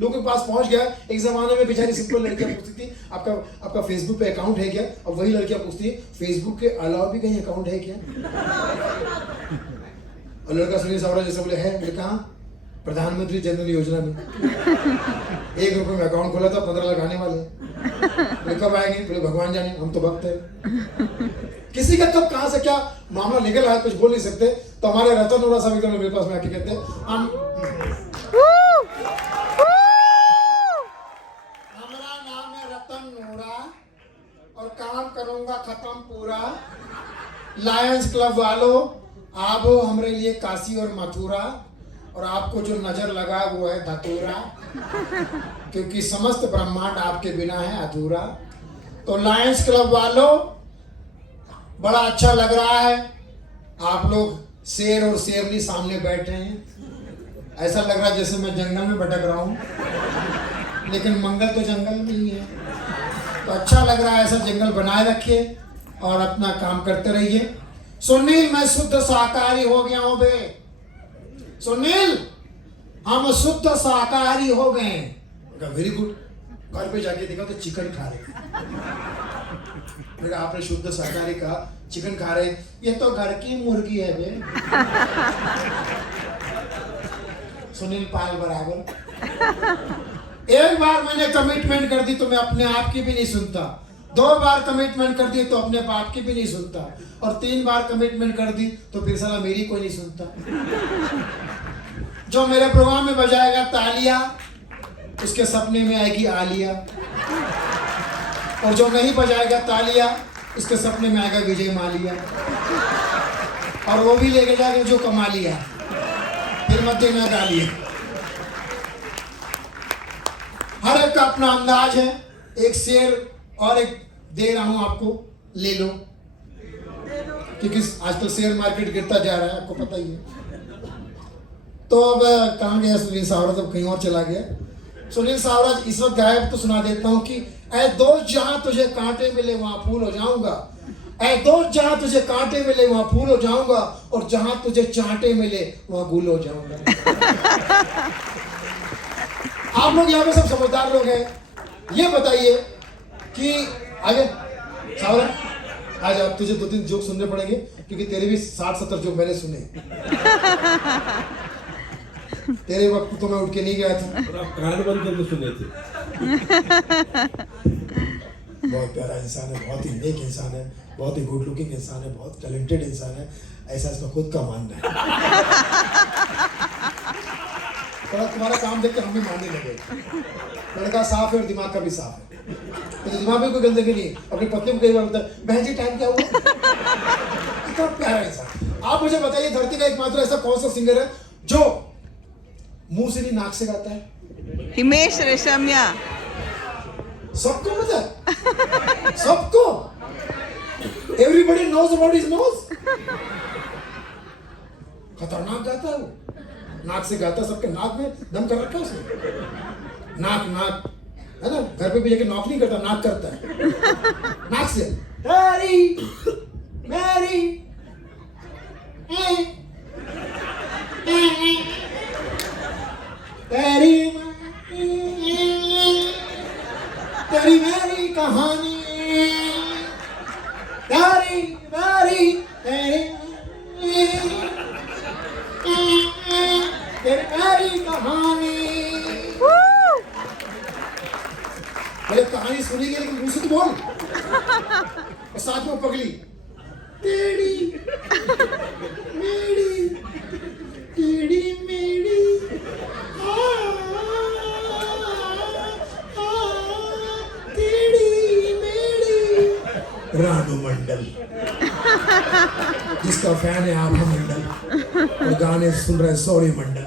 लोगों के पास पहुंच गया। एक जमाने में बेचारी सिंपल लड़कियां पूछती थी आपका फेसबुक पे अकाउंट है क्या? अब वही लड़कियां पूछती है फेसबुक के अलावा भी कहीं अकाउंट है क्या? और लड़का सुनील सावरा जैसे बोले है, मैंने कहा प्रधानमंत्री जनधन योजना में 1 रुपए में अकाउंट खोला था, 15 लाख आने वाले। कब आएंगे? बोले भगवान जाने, हम तो भक्त है। किसी का कब कहां से क्या मामला निकल आया कुछ बोल नहीं सकते। तो हमारे रतन नोरा साहब एकदम मेरे पास में आके कहते हैं हमारा नाम है रतन नोरा और काम करूंगा खत्म पूरा। लायंस क्लब वालों, आप हो हमारे लिए काशी और मथुरा, और आपको जो नजर लगा वो है धतूरा, क्योंकि समस्त ब्रह्मांड आपके बिना है अधूरा। तो लायंस क्लब वालों, बड़ा अच्छा लग रहा है, आप लोग शेर और शेरनी सामने बैठे हैं। ऐसा लग रहा है जैसे मैं जंगल में भटक रहा हूँ, लेकिन मंगल तो जंगल में ही है। तो अच्छा लग रहा है, ऐसा जंगल बनाए रखिए और अपना काम करते रहिए। सुनील, मैं शुद्ध शाकाहारी हो गया हूं बे। सुनील, हम शुद्ध शाकाहारी हो गए। Very good. घर पे जाके देखा तो चिकन खा रहे। मेरा आपने शुद्ध शाकाहारी कहा, चिकन खा रहे, ये तो घर की मुर्गी है बे। सुनील पाल बराबर। एक बार मैंने कमिटमेंट कर दी तो मैं अपने आप की भी नहीं सुनता, 2 बार कमिटमेंट कर दी तो अपने बाप की भी नहीं सुनता, और 3 बार कमिटमेंट कर दी तो फिर साला मेरी कोई नहीं सुनता। जो मेरे प्रोग्राम में बजाएगा तालियां, उसके सपने में आएगी आलिया, और जो नहीं बजाएगा तालियां, उसके सपने में आएगा विजय मालिया, और वो भी लेके जाएगा जो कमा लिया, फिर मध्य में गालिया। हर एक का अपना अंदाज है। एक शेर और एक दे रहा हूं आपको, ले लो, क्योंकि आजकल शेयर मार्केट गिरता जा रहा है, आपको पता ही है। तो अब कहाँ गया सुनील सावरा? तो कहीं और चला गया। सुनील सावरा इस वक्त गायब, तो सुना देता हूँ कि ऐ दोस्त जहां तुझे कांटे मिले वहां फूल हो जाऊंगा, ऐ दोस्त जहां तुझे कांटे मिले वहां फूल हो जाऊंगा, और जहां तुझे चांटे मिले वहां गुल हो जाऊंगा। आप लोग यहाँ पे सब समझदार लोग हैं, ये बताइए कि आगे सावरा आज आप तुझे 2-3 जोक सुनने पड़ेंगे, क्योंकि तेरे भी 60-70 जोक मैंने सुने। तेरे वक्त तो मैं उठ के नहीं गया था। और आप कान बंद करके सुने थे। बहुत प्यारा इंसान है, बहुत ही नेक इंसान है, बहुत ही गुड लुकिंग इंसान है, बहुत टैलेंटेड इंसान है, ऐसा इसका खुद का मानना है। थोड़ा तुम्हारा काम देख के हम भी मानने लगे। लड़का साफ है और दिमाग का भी साफ है, तो दिमाग में कोई गंदगी नहीं है। अपनी पत्नी को कई बार बोलता है, बहन जी टाइम क्या हुआ? इतना प्यारा इंसान। आप मुझे बताइए, धरती का एकमात्र ऐसा कौन सा सिंगर है जो मुंह से नहीं नाक से गाता है? हिमेश रेशमिया। सबको पता है, सबको। Everybody knows about his nose. खतरनाक गाता है वो, नाक से गाता है, सबके नाक में दम कर रखा है उसने। नाक नाक है ना, घर पे भी जाके नॉक नहीं करता, नाक करता है, नाक से। तेरी मेरी तेरी तेरी मेरी कहानी, तेरी मेरी तेरी तेरी मेरी कहानी। मैंने कहानी सुनी है लेकिन मुंह से तो बोल। और साथ में पगली, तेरी मेरी तेरी मेरी तेरी मेरी। रानू मंडल, जिसका फैन है आभा मंडल और गाने सुन रहे सौरी मंडल।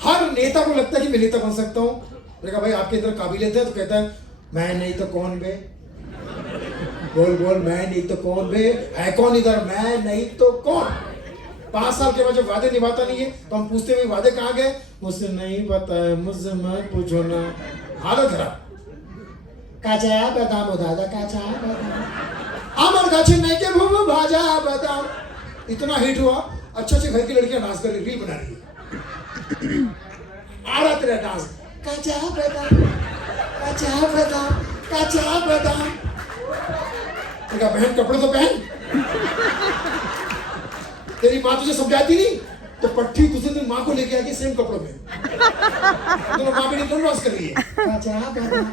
हर नेता को लगता है कि मैं नेता बन सकता हूं। मैंने कहा भाई आपके अंदर काबिलियत है, तो कहता है मैं नहीं तो कौन बे। बोल बोल, मैं नहीं तो कौन बे। है कौन इधर? मैं नहीं तो कौन। 5 साल के बाद जब वादे निभाता नहीं है तो हम पूछते हुए वादे कहाँ गए? मुझसे नहीं पता है, मुझसे मत पूछो ना। हालत खराब। काचा बादाम हो दादा, काचा बादाम आमर गाछी नहीं के भूमि भाजा बादाम। इतना हिट हुआ, अच्छे घर की लड़कियां डांस कर रही, रील बना रही है। आ रहा तेरा डांस, काचा बादाम काचा बादाम काचा बादाम। क्या बहन कपड़े तो पहन। तेरी माँ तुझे समझाती नहीं तो पट्टी दूसरे दिन माँ को लेके आके सेम कपड़ों में दोनों माँ बेटी दोनों डांस कर रही है। काचा बादाम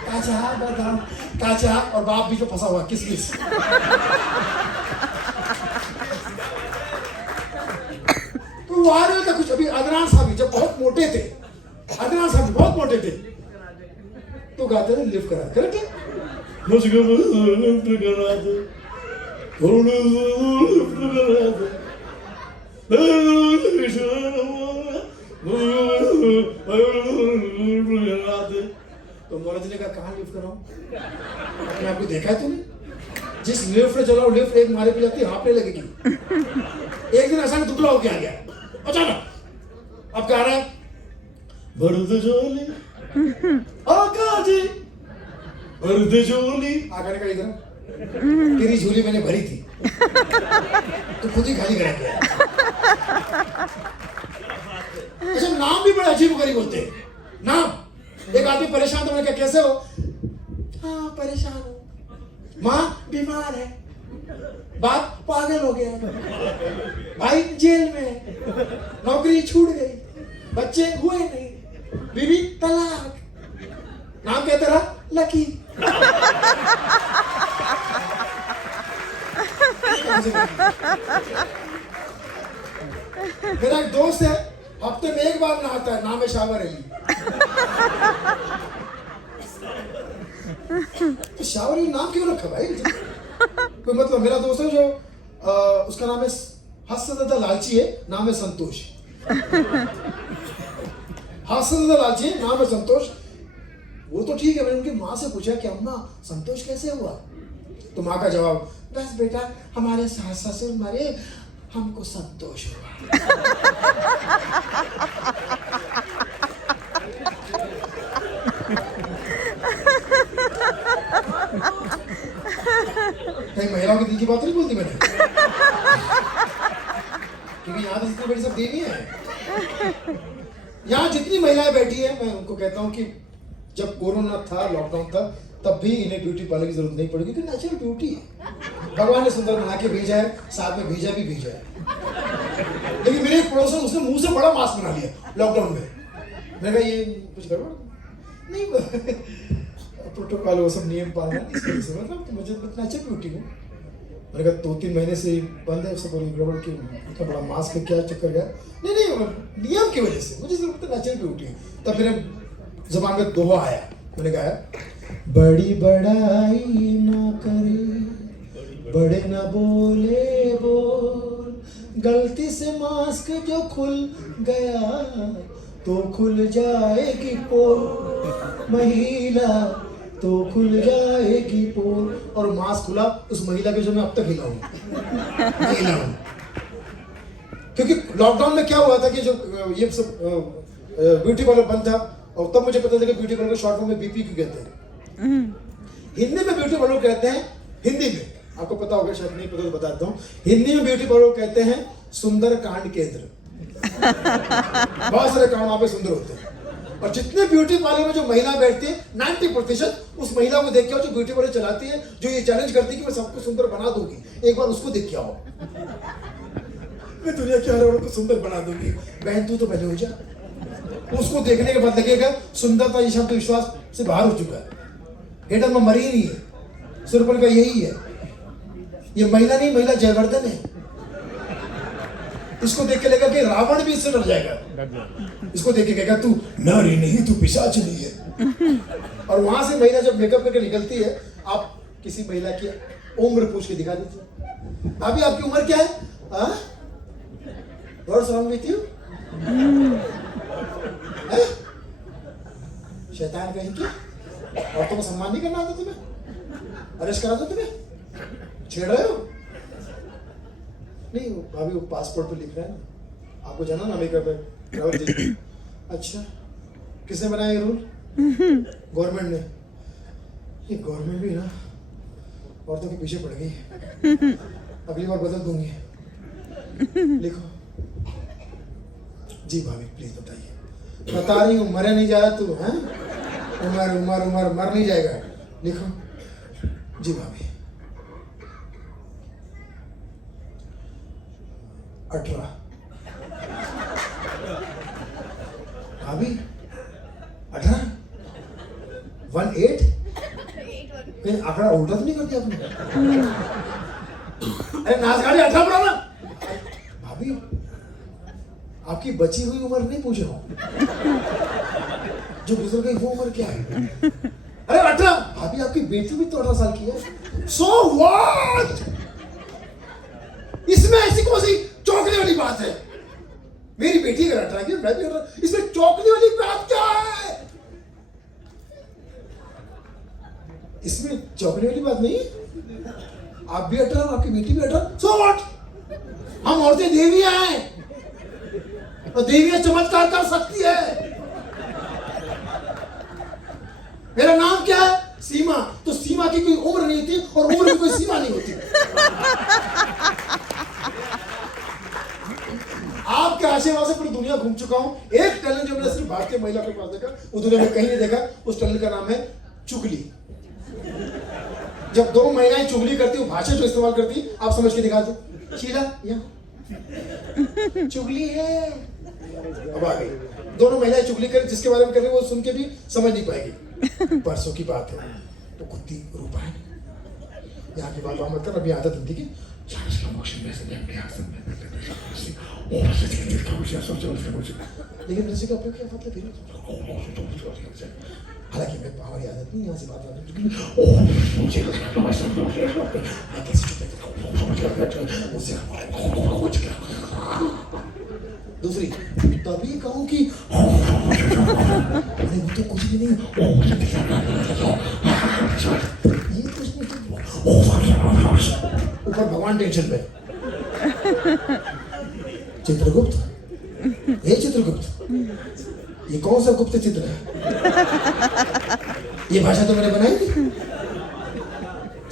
काचा बादाम काचा, और बाप बीच में फंसा हुआ किसमिस। तो वायरल का कुछ। अभी अदनान साहब जब बहुत मोटे थे, अदनान साहब बहुत मोटे थे, तो गाते थे लिफ्ट करा, करेक्ट है? मुझको लिफ्ट करा दे, लिफ्ट करा दे, तो मौलाना जी ने कहा कहाँ लिफ्ट कराऊं? अपने आप को देखा है तूने? जिस लिफ्ट में चलाओ, लिफ्ट एक मारे पे जाती हाँपने लगेगी। एक दिन अचानक दुबला होके आ गया, अचानक। अब क्या रहा है? भरत जोली आका जी, भरत जोली। आका ने कहा इधर, तेरी झोली मैंने भरी थी, तो खुद ही खाली करा के। अच्छा, नाम भी बड़े अजीब गरीब होते हैं। नाम, एक आदमी परेशान था, मैंने कहा कैसे हो? हाँ परेशान हूँ। माँ बीमार है, बाप पागल हो गया, भाई जेल में, नौकरी छूट गई, बच्चे हुए नहीं, बीवी तलाक। नाम क्या तेरा? लकी। मेरा एक दोस्त है, हफ्ते में एक बार नहाता है, नाम है शावर अली। तो शावर अली नाम क्यों रखा भाई? कोई मतलब। मेरा दोस्त है जो उसका नाम है हद से ज्यादा लालची है, नाम है संतोष। हद से ज्यादा लालची है, नाम है संतोश। वो तो ठीक है। मैंने उनकी माँ से पूछा कि अम्मा संतोष कैसे हुआ? तो माँ का जवाब, बस बेटा हमारे सास ससुर मरे, हमको संतोष हुआ। कहीं महिलाओं के दिल की बात नहीं बोलती मैंने, क्योंकि यहाँ तो जितनी बड़ी सब देवी है। यहाँ जितनी महिलाएं बैठी है, मैं उनको कहता हूँ कि जब कोरोना था, लॉकडाउन था, तब भी इन्हें ब्यूटी पार्लर की जरूरत नहीं पड़ी, क्योंकि नेचुरल ब्यूटी है। भगवान ने सुंदर बना के भेजा है, साथ में भेजा भी भेजा है। लेकिन मेरे एक पड़ोसन उसने मुंह से बड़ा मास्क बना लिया लॉकडाउन में। मैंने कहा ये कुछ गड़बड़ नहीं, प्रोटोकॉल वो सब नियम पालना इस वजह से, मतलब तो मुझे इतना अच्छा ब्यूटी हूँ। मैंने कहा 2-3 महीने से बंद है, सब गड़बड़ की इतना बड़ा मास्क है, क्या चक्कर गया? नहीं नियम की वजह से मुझे सिर्फ नेचुरल ब्यूटी है। तब मेरे जबान में दोहा आया, मैंने कहा बड़ी बड़ाई ना करे, बड़े ना बोले बोल, गलती से मास्क जो खुल गया तो खुल जाएगी पोल, महिला तो खुल जाएगी पोल। और मास्क खुला उस महिला के जो मैं अब तक हिला हूँ क्योंकि लॉकडाउन में क्या हुआ था कि जो ये सब ब्यूटी पार्लर बंद था, और तब मुझे पता था कि ब्यूटी पार्लर को शॉर्ट फॉर्म में बीपी क्यों कहते हैं। हिंदी में ब्यूटी पार्लर कहते हैं, हिंदी में आपको पता होगा, शायद नहीं पता तो बताता हूँ, हिंदी में ब्यूटी पार्लर कहते हैं सुंदर कांड केंद्र। बहुत सारे काम वहां पे सुंदर होते हैं, और जितने ब्यूटी पार्लर में जो महिला बैठती है 90% उस महिला को देख के आओ जो ब्यूटी पार्लर चलाती है, जो ये चैलेंज करती है कि मैं सबको सुंदर बना दूंगी, एक बार उसको देख के आओ। मैं दुनिया के हर औरत को सुंदर बना दूंगी, बहन तू तो पहले हो जा। उसको देखने के बाद लगेगा सुंदरता ये शब्द विश्वास से बाहर हो चुका है, हेडर में मरी नहीं है। सुरपल का यही है, ये महिला नहीं, महिला जयवर्धन है। इसको देख के लगेगा कि रावण भी इससे डर जाएगा। इसको देख के कहेगा तू नारी नहीं, तू पिशाचिनी है। और वहां से महिला जब मेकअप करके निकलती है, आप किसी महिला की उम्र पूछ के दिखा दीजिए, भाभी आपकी उम्र क्या है? What's wrong with you? शैतान कहीं की, औरतों को सम्मान नहीं करना आता तुम्हें? अरेस्ट करा दो तुम्हें? छेड़ रहे हो? नहीं भाभी वो पासपोर्ट पे लिख रहा है ना, आपको जाना ना अमेरिका पे ट्रैवल दीजिए। अच्छा किसने बनाया ये रूल? गवर्नमेंट ने। ये गवर्नमेंट भी ना औरतों के पीछे पड़ गई है, अगली बार बदल दूंगी। लिखो जी भाभी प्लीज बताइए। बता रही हूँ, मरे नहीं जा रहा तू है, उमर उमर उमर मर नहीं जाएगा। लिखो जी भाभी। 18 भाभी 18 18 कहीं आंकड़ा उल्टा तो नहीं कर दिया आपने? अरे नाच गाड़ी 18 पड़ा ना भाभी, आपकी बची हुई उम्र नहीं पूछ रहा हूं, जो गुजर गई वो उम्र क्या है? अरे 18 भाभी, आपकी बेटी भी तो 18 साल की है। So what? इसमें ऐसी कौन सी चौंकने वाली बात है? मेरी बेटी अगर 18 की, मैं भी 18, इसमें चौंकने वाली बात क्या है? इसमें चौंकने वाली बात नहीं, आप भी 18, आपकी बेटी भी 18। So what? हम औरतें देवियां हैं, और देवियां चमत्कार कर सकती है। मेरा नाम क्या है? सीमा। तो सीमा की कोई उम्र नहीं थी, और उम्र की कोई सीमा नहीं होती। आपके आशीर्वाद से पूरी दुनिया घूम चुका हूं। एक टैलेंट जो मैंने सिर्फ भारतीय महिला के पास देखा, वो दुनिया में कहीं नहीं देखा। उस टैलेंट का नाम है चुगली। जब दो महिलाएं चुगली करती, वो भाषा जो इस्तेमाल करती, आप समझ के दिखा दो। शीला यहाँ चुगली है, अब आ गई। दोनों महिलाएं चुगली कर, जिसके बारे में कर रही है वो सुन के भी समझ नहीं पाएगी। परसों की बात है, तो कुत्ती रूपा है, यहाँ की बात मत कर। अभी आदत हिंदी की, लेकिन रस्सी का उपयोग क्या मतलब फिर? हालांकि मैं हमारी आदत नहीं, यहाँ से बात दूसरी, तभी कहूँ कि अरे वो तो कुछ भी नहीं, ये कुछ नहीं, ऊपर भगवान टेंशन में। चित्रगुप्त, ये चित्रगुप्त, ये कौन सा गुप्त चित्र है? ये भाषा तो मैंने बनाई थी।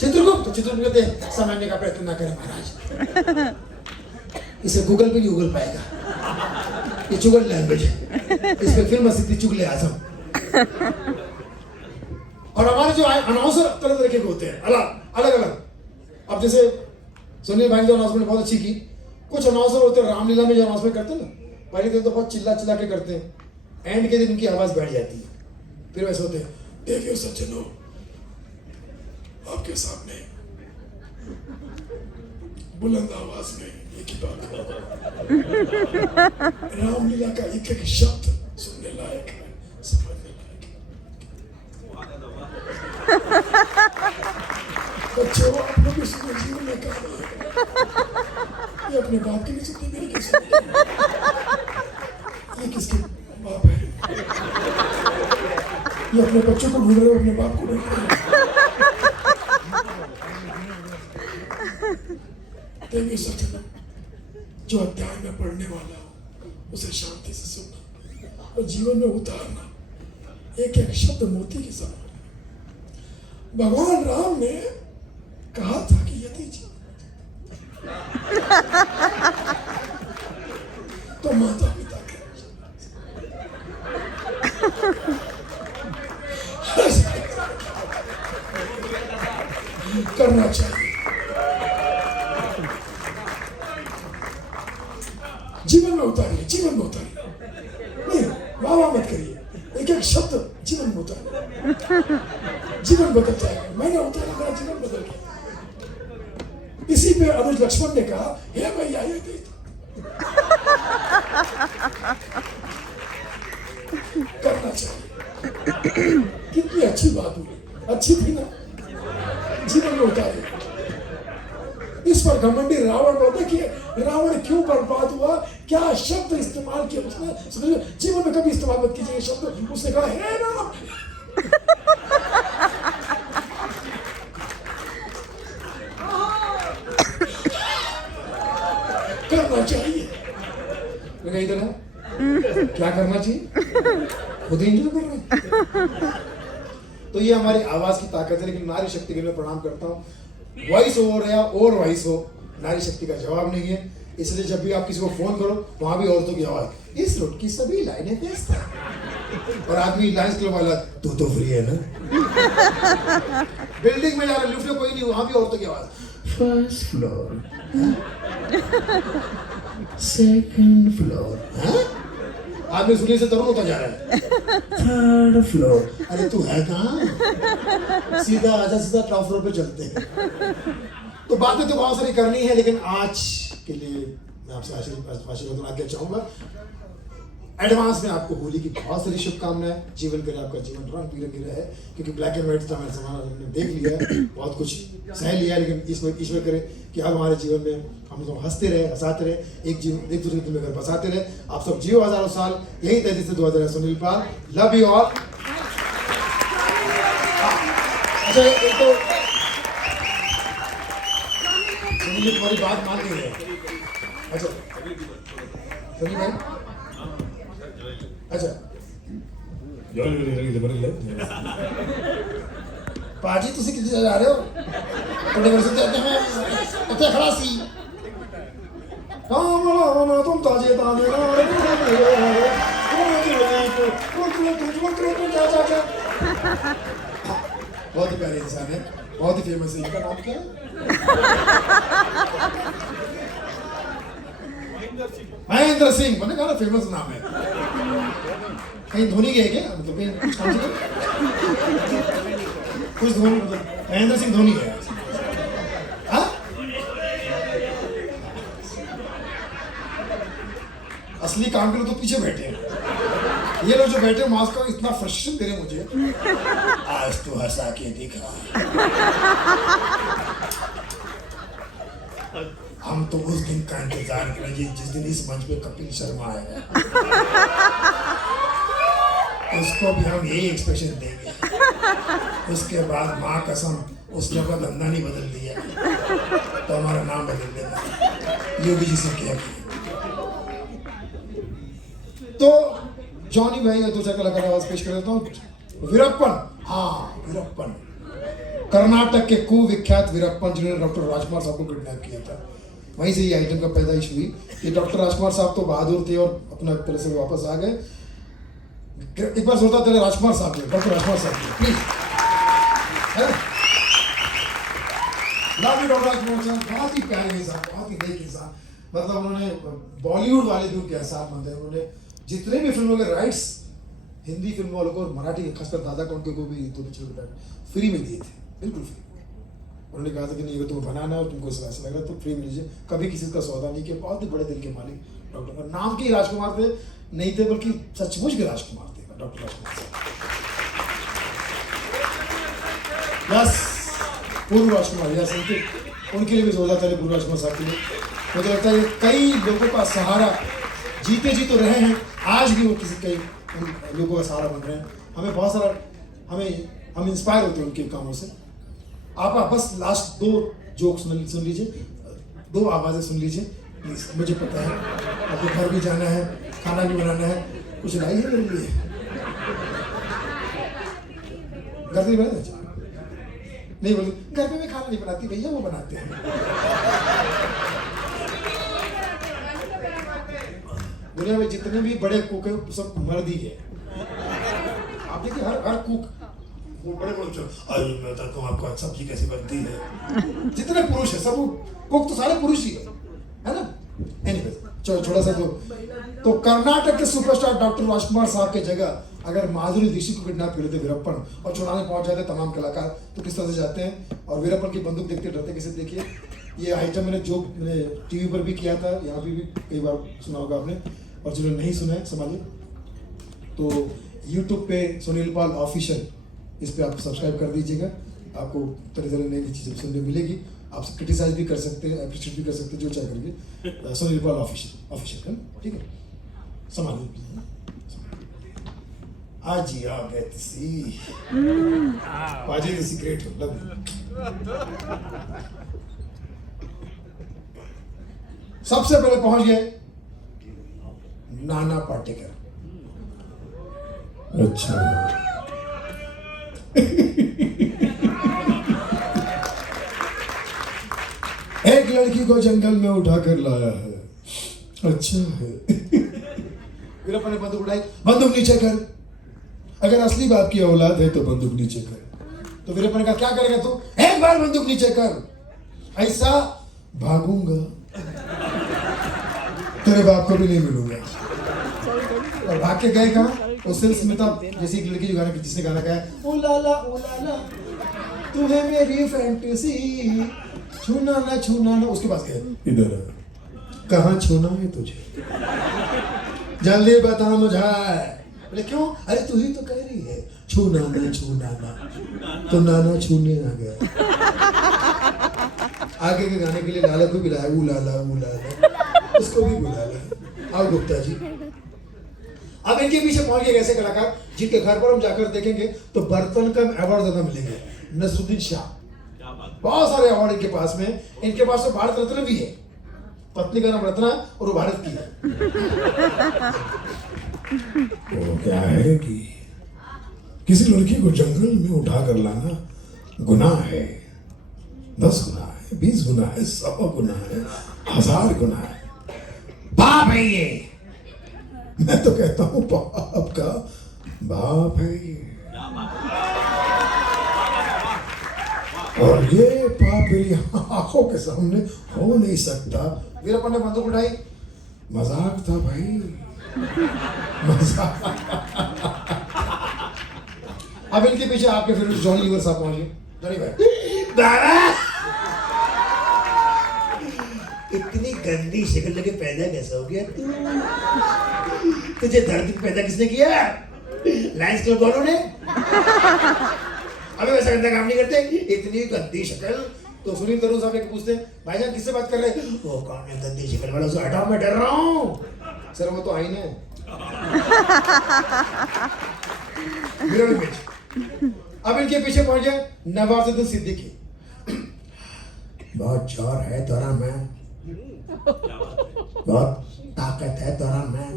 चित्रगुप्त, चित्रगुप्त कहते हैं समझने का प्रयत्न ना करें महाराज, इसे गूगल पे नहीं उगल पाएगा, ये चुगल लैंग्वेज है, इस पे फिल्म सिद्धि चुगले आजम। और हमारे जो अनाउंसर तरह तरह के होते हैं, अलग अलग, अब जैसे सुनील भाई ने जो अनाउंसमेंट बहुत अच्छी की, कुछ अनाउंसर होते हैं रामलीला में जो अनाउंसमेंट करते हैं ना, पहले दिन तो बहुत चिल्ला चिल्ला के करते हैं, एंड के दिन उनकी आवाज बैठ जाती है, फिर वैसे होते हैं, देखिए सज्जनों आपके सामने बुलंद आवाज में एक ही बात है, रामलीला का एक एक शब्द सुनने लायक है, समझने लायक है। बच्चों आप लोग भी सुने, जीवन में काम आएगा। ये अपने बाप की नहीं सुनती, मेरी की सुनती। ये किसके बाप है? ये अपने बच्चों को ढूंढ रहे हो, अपने बाप को ढूंढ रहे हो। देवी सज्जनों, जो अध्याय में पढ़ने वाला हो उसे शांति से सुनना और जीवन में उतारना, एक एक शब्द मोती के समान। भगवान राम ने कहा था कि यदि तो माता पिता करना चाहिए, जीवन में उतारिए, जीवन में उतारिए, नहीं वाह वाह मत करिए, एक एक शब्द जीवन में उतारिए, जीवन बदल जाएगा। मैंने उतारा, मेरा जीवन बदल गया। इसी पे अनुज लक्ष्मण ने कहा, हे भैया ये देख करना चाहिए। कितनी अच्छी बात हुई, अच्छी थी ना, जीवन में उतारे। इस पर घमंडी रावण को देखिए, रावण क्यों बर्बाद हुआ, क्या शब्द इस्तेमाल किया उसने, समझो जीवन में कभी इस्तेमाल मत कीजिए शब्द। उसने कहा हे राम, करना चाहिए। मैं इधर है, क्या करना चाहिए, खुद एंजॉय कर रहे हैं। तो ये हमारी आवाज की ताकत है। लेकिन नारी शक्ति के लिए प्रणाम करता हूँ। वॉइस ओवर या और वॉइस हो, नारी शक्ति का जवाब नहीं है। इसलिए जब भी आप किसी को फोन करो, वहां भी औरतों की आवाज, इस रूट की सभी लाइनें व्यस्त हैं। और आदमी लायंस क्लब वाला, तू तो फ्री है ना। बिल्डिंग में जा रहा, लिफ्ट में कोई नहीं, वहां भी औरतों की आवाज, फर्स्ट फ्लोर, सेकंड फ्लोर, आदमी सुनी से तरुण होता जा रहा है, थर्ड फ्लोर। अरे तू है कहाँ, सीधा आजा, सीधा टॉप फ्लोर पे चलते हैं। तो बातें तो बहुत सारी करनी है, लेकिन आज के लिए मैं आपसे आशीर्वाद आज्ञा चाहूंगा। एडवांस में आपको होली की बहुत सारी शुभकामनाएं। जीवन करे आपका जीवन रंग बिरंगी रहे, क्योंकि ब्लैक एंड व्हाइट जमाना हमने देख लिया है, बहुत कुछ सह लिया है। लेकिन ईश्वर करे कि अब हमारे जीवन में हम लोग हंसते रहे, हंसाते रहे, एक दूसरे के में घर बसाते रहे। आप सब जियो हजारों साल। यही 33 से 2000 सुनील पाल, लव यू ऑल। अच्छा, एक तो सुनील तुम्हारी बात मान नहीं रहे। अच्छा सुनील भाई, अच्छा पाजी तुसी कितने जा रहे हो, थोड़े वर्ष से इतने खड़ा सी तुम ताजे ताजे बहुत ही प्यारे इंसान है, बहुत ही फेमस है। इनका नाम क्या है? महेंद्र सिंह। मैंने कहा फेमस नाम है। कहीं धोनी गए क्या, मतलब कहीं कुछ धोनी, मतलब महेंद्र सिंह धोनी है। हाँ, असली काम के लोग तो पीछे बैठे हैं। ये लोग जो बैठे मास्क का इतना फ्रस्ट्रेशन दे रहे मुझे, आज तो हंसा के दिखा। हम तो उस दिन का इंतजार करेंगे जिस दिन इस मंच पे कपिल शर्मा आएगा। उसको भी हम यही एक्सप्रेशन देंगे। उसके बाद माँ कसम उसने अपना धंधा नहीं बदल दिया तो हमारा नाम बदल देना, योगी जी से क्या किया। तो जॉनी भाई दो चार कलाकार आवाज पेश कर देता हूँ। वीरप्पन, हाँ वीरप्पन, कर्नाटक के कुविख्यात वीरप्पन, जिन्होंने डॉक्टर राजकुमार साहब को किडनैप किया था। वहीं से ये आइटम का पैदाइश हुई। ये डॉक्टर राजकुमार साहब तो बहादुर थे और अपना तरह से वापस आ गए। एक बार सोचता तेरे राजकुमार साहब, डॉक्टर राजकुमार साहब please. Love you doctor Rajkumar sir, बहुत ही प्यारे इंसान, बहुत ही नेक इंसान। मतलब उन्होंने बॉलीवुड वाले भी उनके एहसान मंद है। उन्होंने जितने भी फिल्मों के राइट्स हिंदी फिल्मों वालों को और मराठी के खासकर दादा कौंडके को भी दो पिक्चर के फ्री में दिए थे, बिल्कुल फ्री। उन्होंने कहा था कि नहीं अगर तुम्हें बनाना है और तुमको ऐसा लग रहा है तो फ्री में लीजिए, कभी किसी का सौदा नहीं किया। बहुत ही बड़े दिल के मालिक डॉक्टर, नाम के ही राजकुमार थे, नहीं थे बल्कि सचमुच के राजकुमार थे डॉक्टर राजकुमार साहब। बस पूर्व राजकुमार या उनके लिए भी जोरदार ताली पूर्व राजकुमार साहब के लिए। मुझे लगता है कई लोगों का सहारा जीते जी तो रहे हैं, आज भी वो कई लोगों का सहारा बन रहे हैं। हमें बहुत सारा हम इंस्पायर होते हैं उनके कामों से। आप बस लास्ट 2 जोक सुन लीजिए, 2 आवाज़ें सुन लीजिए प्लीज। मुझे पता है आपको घर भी जाना है, खाना भी बनाना है, कुछ लाइए मेरे लिए। घर नहीं बनाते नहीं बोली, घर पे मैं खाना नहीं बनाती भैया, वो बनाते हैं। दुनिया में जितने भी बड़े कुक है सब मर्द ही है। आप देखिए हर कुक वो बड़े बोलते हैं मैं बताता हूँ आपको सब्जी कैसे बनती है। जितने पुरुष है सब कुक तो सारे पुरुष ही है ना। एनीवे छोटा सा तो कर्नाटक के सुपरस्टार डॉक्टर राजकुमार साहब की जगह अगर माधुरी दीक्षित को किडनैप कर लेते वीरप्पन और छुड़ाने पहुंच जाते तमाम कलाकार, तो किस तरह से जाते हैं। और वीरप्पन की बंदूक देखते डरते कैसे। देखिए ये आइटम मैंने टीवी पर भी किया था, यहाँ पे भी कई बार सुना होगा आपने, और जिन्होंने नहीं सुना है संभालिए। तो यूट्यूब पे सुनील पाल ऑफिशियल, इस पर आप सब्सक्राइब कर दीजिएगा। आपको तरह तरह नई चीज़ें सुनने मिलेगी। आप क्रिटिसाइज भी कर सकते हैं, अप्रिशिएट भी कर सकते हैं, जो चाहे करिए। सुनील पाल ऑफिशियल है, ठीक है। संभालिए आज ही आ गए सी पाजी द सीक्रेट लव सबसे पहले पहुंच गए नाना पाटेकर। अच्छा एक लड़की को जंगल में उठाकर लाया है। अच्छा है। वीरप्पन ने बंदूक उठाई, बंदूक नीचे कर, अगर असली बाप की औलाद है तो बंदूक नीचे कर। तो वीरप्पन ने कहा क्या करेगा तू? एक बार बंदूक नीचे कर, ऐसा भागूंगा तेरे बाप को भी नहीं मिलूंगा। और भाग के गए कहाँ? उस स्मिता जैसी एक लड़की जो गाना जिसने गाना गाया ओ लाला तू है मेरी फैंटेसी, छूना ना, उसके पास गए। इधर कहाँ छूना है तुझे, जल्दी बता मुझे। बोले क्यों? अरे तू ही तो कह रही है छूना ना, तो नाना छूने आ गया। आगे के गाने के लिए लाला को भी लाया, ऊ लाला उसको भी बुला ला। आओ गुप्ता जी। अब इनके पीछे पहुंच गए ऐसे कलाकार जिनके घर पर हम जाकर देखेंगे तो बर्तन कम अवार्ड ज्यादा मिलेंगे। नसरुद्दीन शाह, बहुत सारे अवार्ड इनके पास में। इनके पास तो भारत रत्न भी है, पत्नी का नाम रत्ना और वो भारत की है। वो क्या है कि किसी लड़की को जंगल में उठा कर लाना गुनाह है, 10 गुना है, 20 गुना है, 100 गुना है, 1000 गुना है। बाप है ये, मैं तो कहता हूं बाप का बाप है ये। और ये पाप मेरी आंखों के सामने हो नहीं सकता। वीरप्पन ने बंदूक उठाई, मजाक था भाई, मजाक। अब इनके पीछे आपके फिर जॉनी लीवर साहब पहुंचे। जॉनी भाई दादा इतनी गंदी शक्ल लेके पैदा कैसे हो गया तू? तुझे धरती पे पैदा किसने किया? लायंस क्लब वालों ने? अबे वैसा गंदा काम नहीं करते, इतनी गंदी शक्ल। तो सुनील तरुण साहब एक पूछते भाईजान किससे बात कर रहे हैं? वो कौन है गंदी शक्ल वाला? उसे हटाओ, मैं डर रहा हूँ। सर वो तो आईना है। अब इनके पीछे पहुंच गए नवाजुद्दीन सिद्दीकी। बहुत जोर है तोरा में, बहुत ताकत है तोरा में,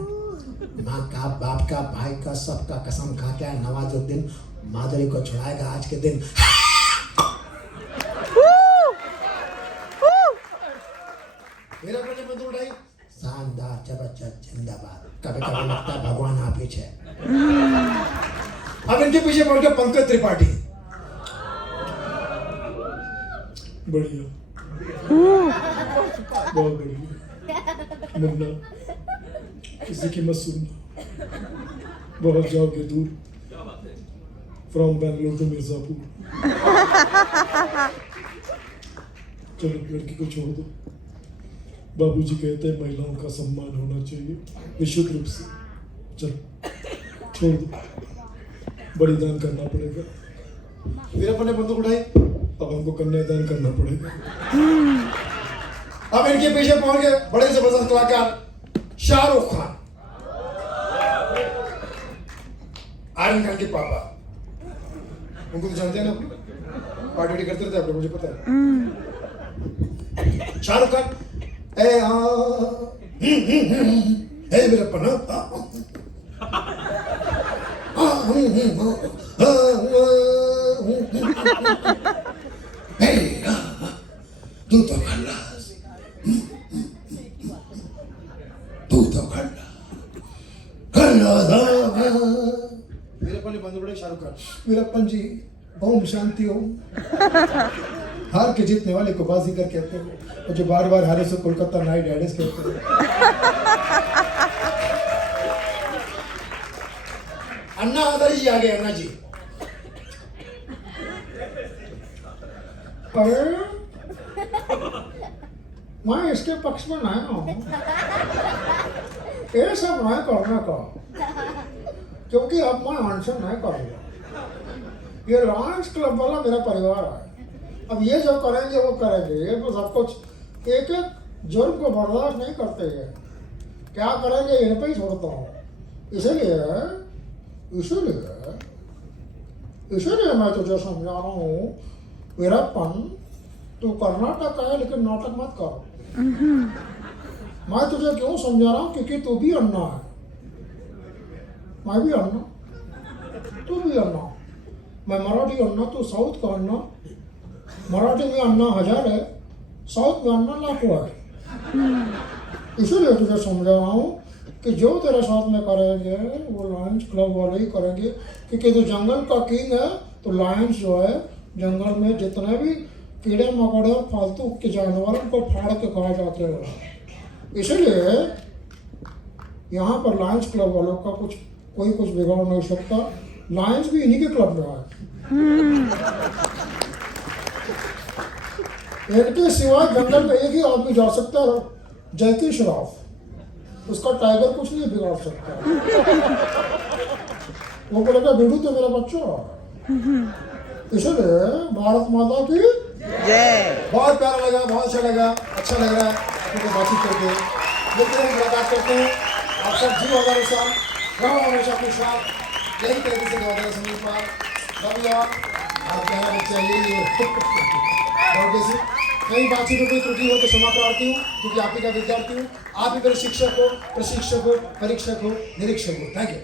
माँ का, बाप का, भाई का, सबका कसम खा के नवाजुद्दीन माधुरी को छुड़ाएगा आज के दिन। मेरा अपने बंदूक उठाई, शानदार, जबरदस्त, जिंदाबाद। कभी कभी लगता है भगवान आप ही है। अब इनके पीछे पहुंच गया पंकज त्रिपाठी। बढ़िया। बहुत बढ़िया। मुन्ना, किसी की मत सुनना, बहुत जाओगे दूर। From Bangalore to Mirzapur. चलो लड़की को छोड़ दो। बाबूजी कहते हैं महिलाओं का सम्मान होना चाहिए निश्चित रूप से। चलो छोड़ दो, बलिदान करना पड़ेगा। फिर अपन ने बंदूक उठाई, अब हमको कन्यादान करना पड़ेगा। अब इनके पीछे पहुंच गए बड़े जबरदस्त कलाकार शाहरुख खान, आर्यन खान के पापा। उनको तो जानते हैं ना, पार्टी करते रहते हैं, मुझे पता है। शाहरुख खान ए मेरा पन्ना तू तो खल्लास, तू तो खल्लास। वीरप्पन ने बंद पड़े शाहरुख खान। वीरप्पन जी ओम शांति ओम। हार के जीतने वाले को बाजीगर कहते हैं, और जो बार बार हारे से कोलकाता नाइट राइडर्स कहते हैं। अन्ना हजारी जी आ गए। अन्ना जी, अरे मैं इसके पक्ष में नहीं हूँ, ये सब नहीं करने का, क्योंकि अब मैं अनशन नहीं करूँगा। ये लायंस क्लब वाला मेरा परिवार है। अब ये जो करेंगे वो करेंगे, ये तो सब कुछ एक एक जुर्म को बर्दाश्त नहीं करते हैं। क्या करेंगे इन पे ही छोड़ता हूँ। इसीलिए मैं तुझे समझा रहा हूँ वीरप्पन, तू कर्नाटक है लेकिन नाटक मत कर। मैं तुझे क्यों समझा रहा हूँ, क्योंकि तू भी अन्ना है, मैं भी अन्ना, तू भी अन्ना। मैं मराठी अन्ना, तू साउथ का अन्ना। मराठी में अन्ना 1000 है, साउथ में अन्ना लाखों है। इसीलिए तुझे समझा रहा हूँ कि जो तेरे साथ में करेंगे वो लायंस क्लब वाले ही करेंगे, क्योंकि तो जंगल का किंग है। तो लायंस जो है जंगल में जितने भी कीड़े मकोड़े और फालतू के जानवर उनको फाड़ के खाए जाते हैं। इसलिए यहाँ पर लायंस क्लब वालों का कोई कुछ बिगाड़ नहीं सकता। लायंस भी इन्हीं के क्लब में है। इनके सिवाय जंगल में एक ही आदमी जा सकता है, जैकी श्रॉफ। उसका टाइगर कुछ नहीं बिगाड़ सकता। वो बोलेगा बिडू तो मेरा बच्चा। इसलिए भारत माता की जय। बहुत प्यारा लगा, बहुत अच्छा लगा, अच्छा लग रहा है आपको बातचीत करके। मिलते हैं, मुलाकात करते हैं। आप सब जीव हजारों साल, रहो हमेशा खुशहाल, यही तरीके से 2019 पार सब यार आप कहना बच्चा यही है। और जैसे कहीं बातचीत में कोई त्रुटि हो तो क्षमा प्रार्थी हूँ, क्योंकि आप ही का विद्यार्थी हूँ। आप ही मेरे शिक्षक हो, प्रशिक्षक हो, परीक्षक हो, निरीक्षक हो। Thank you.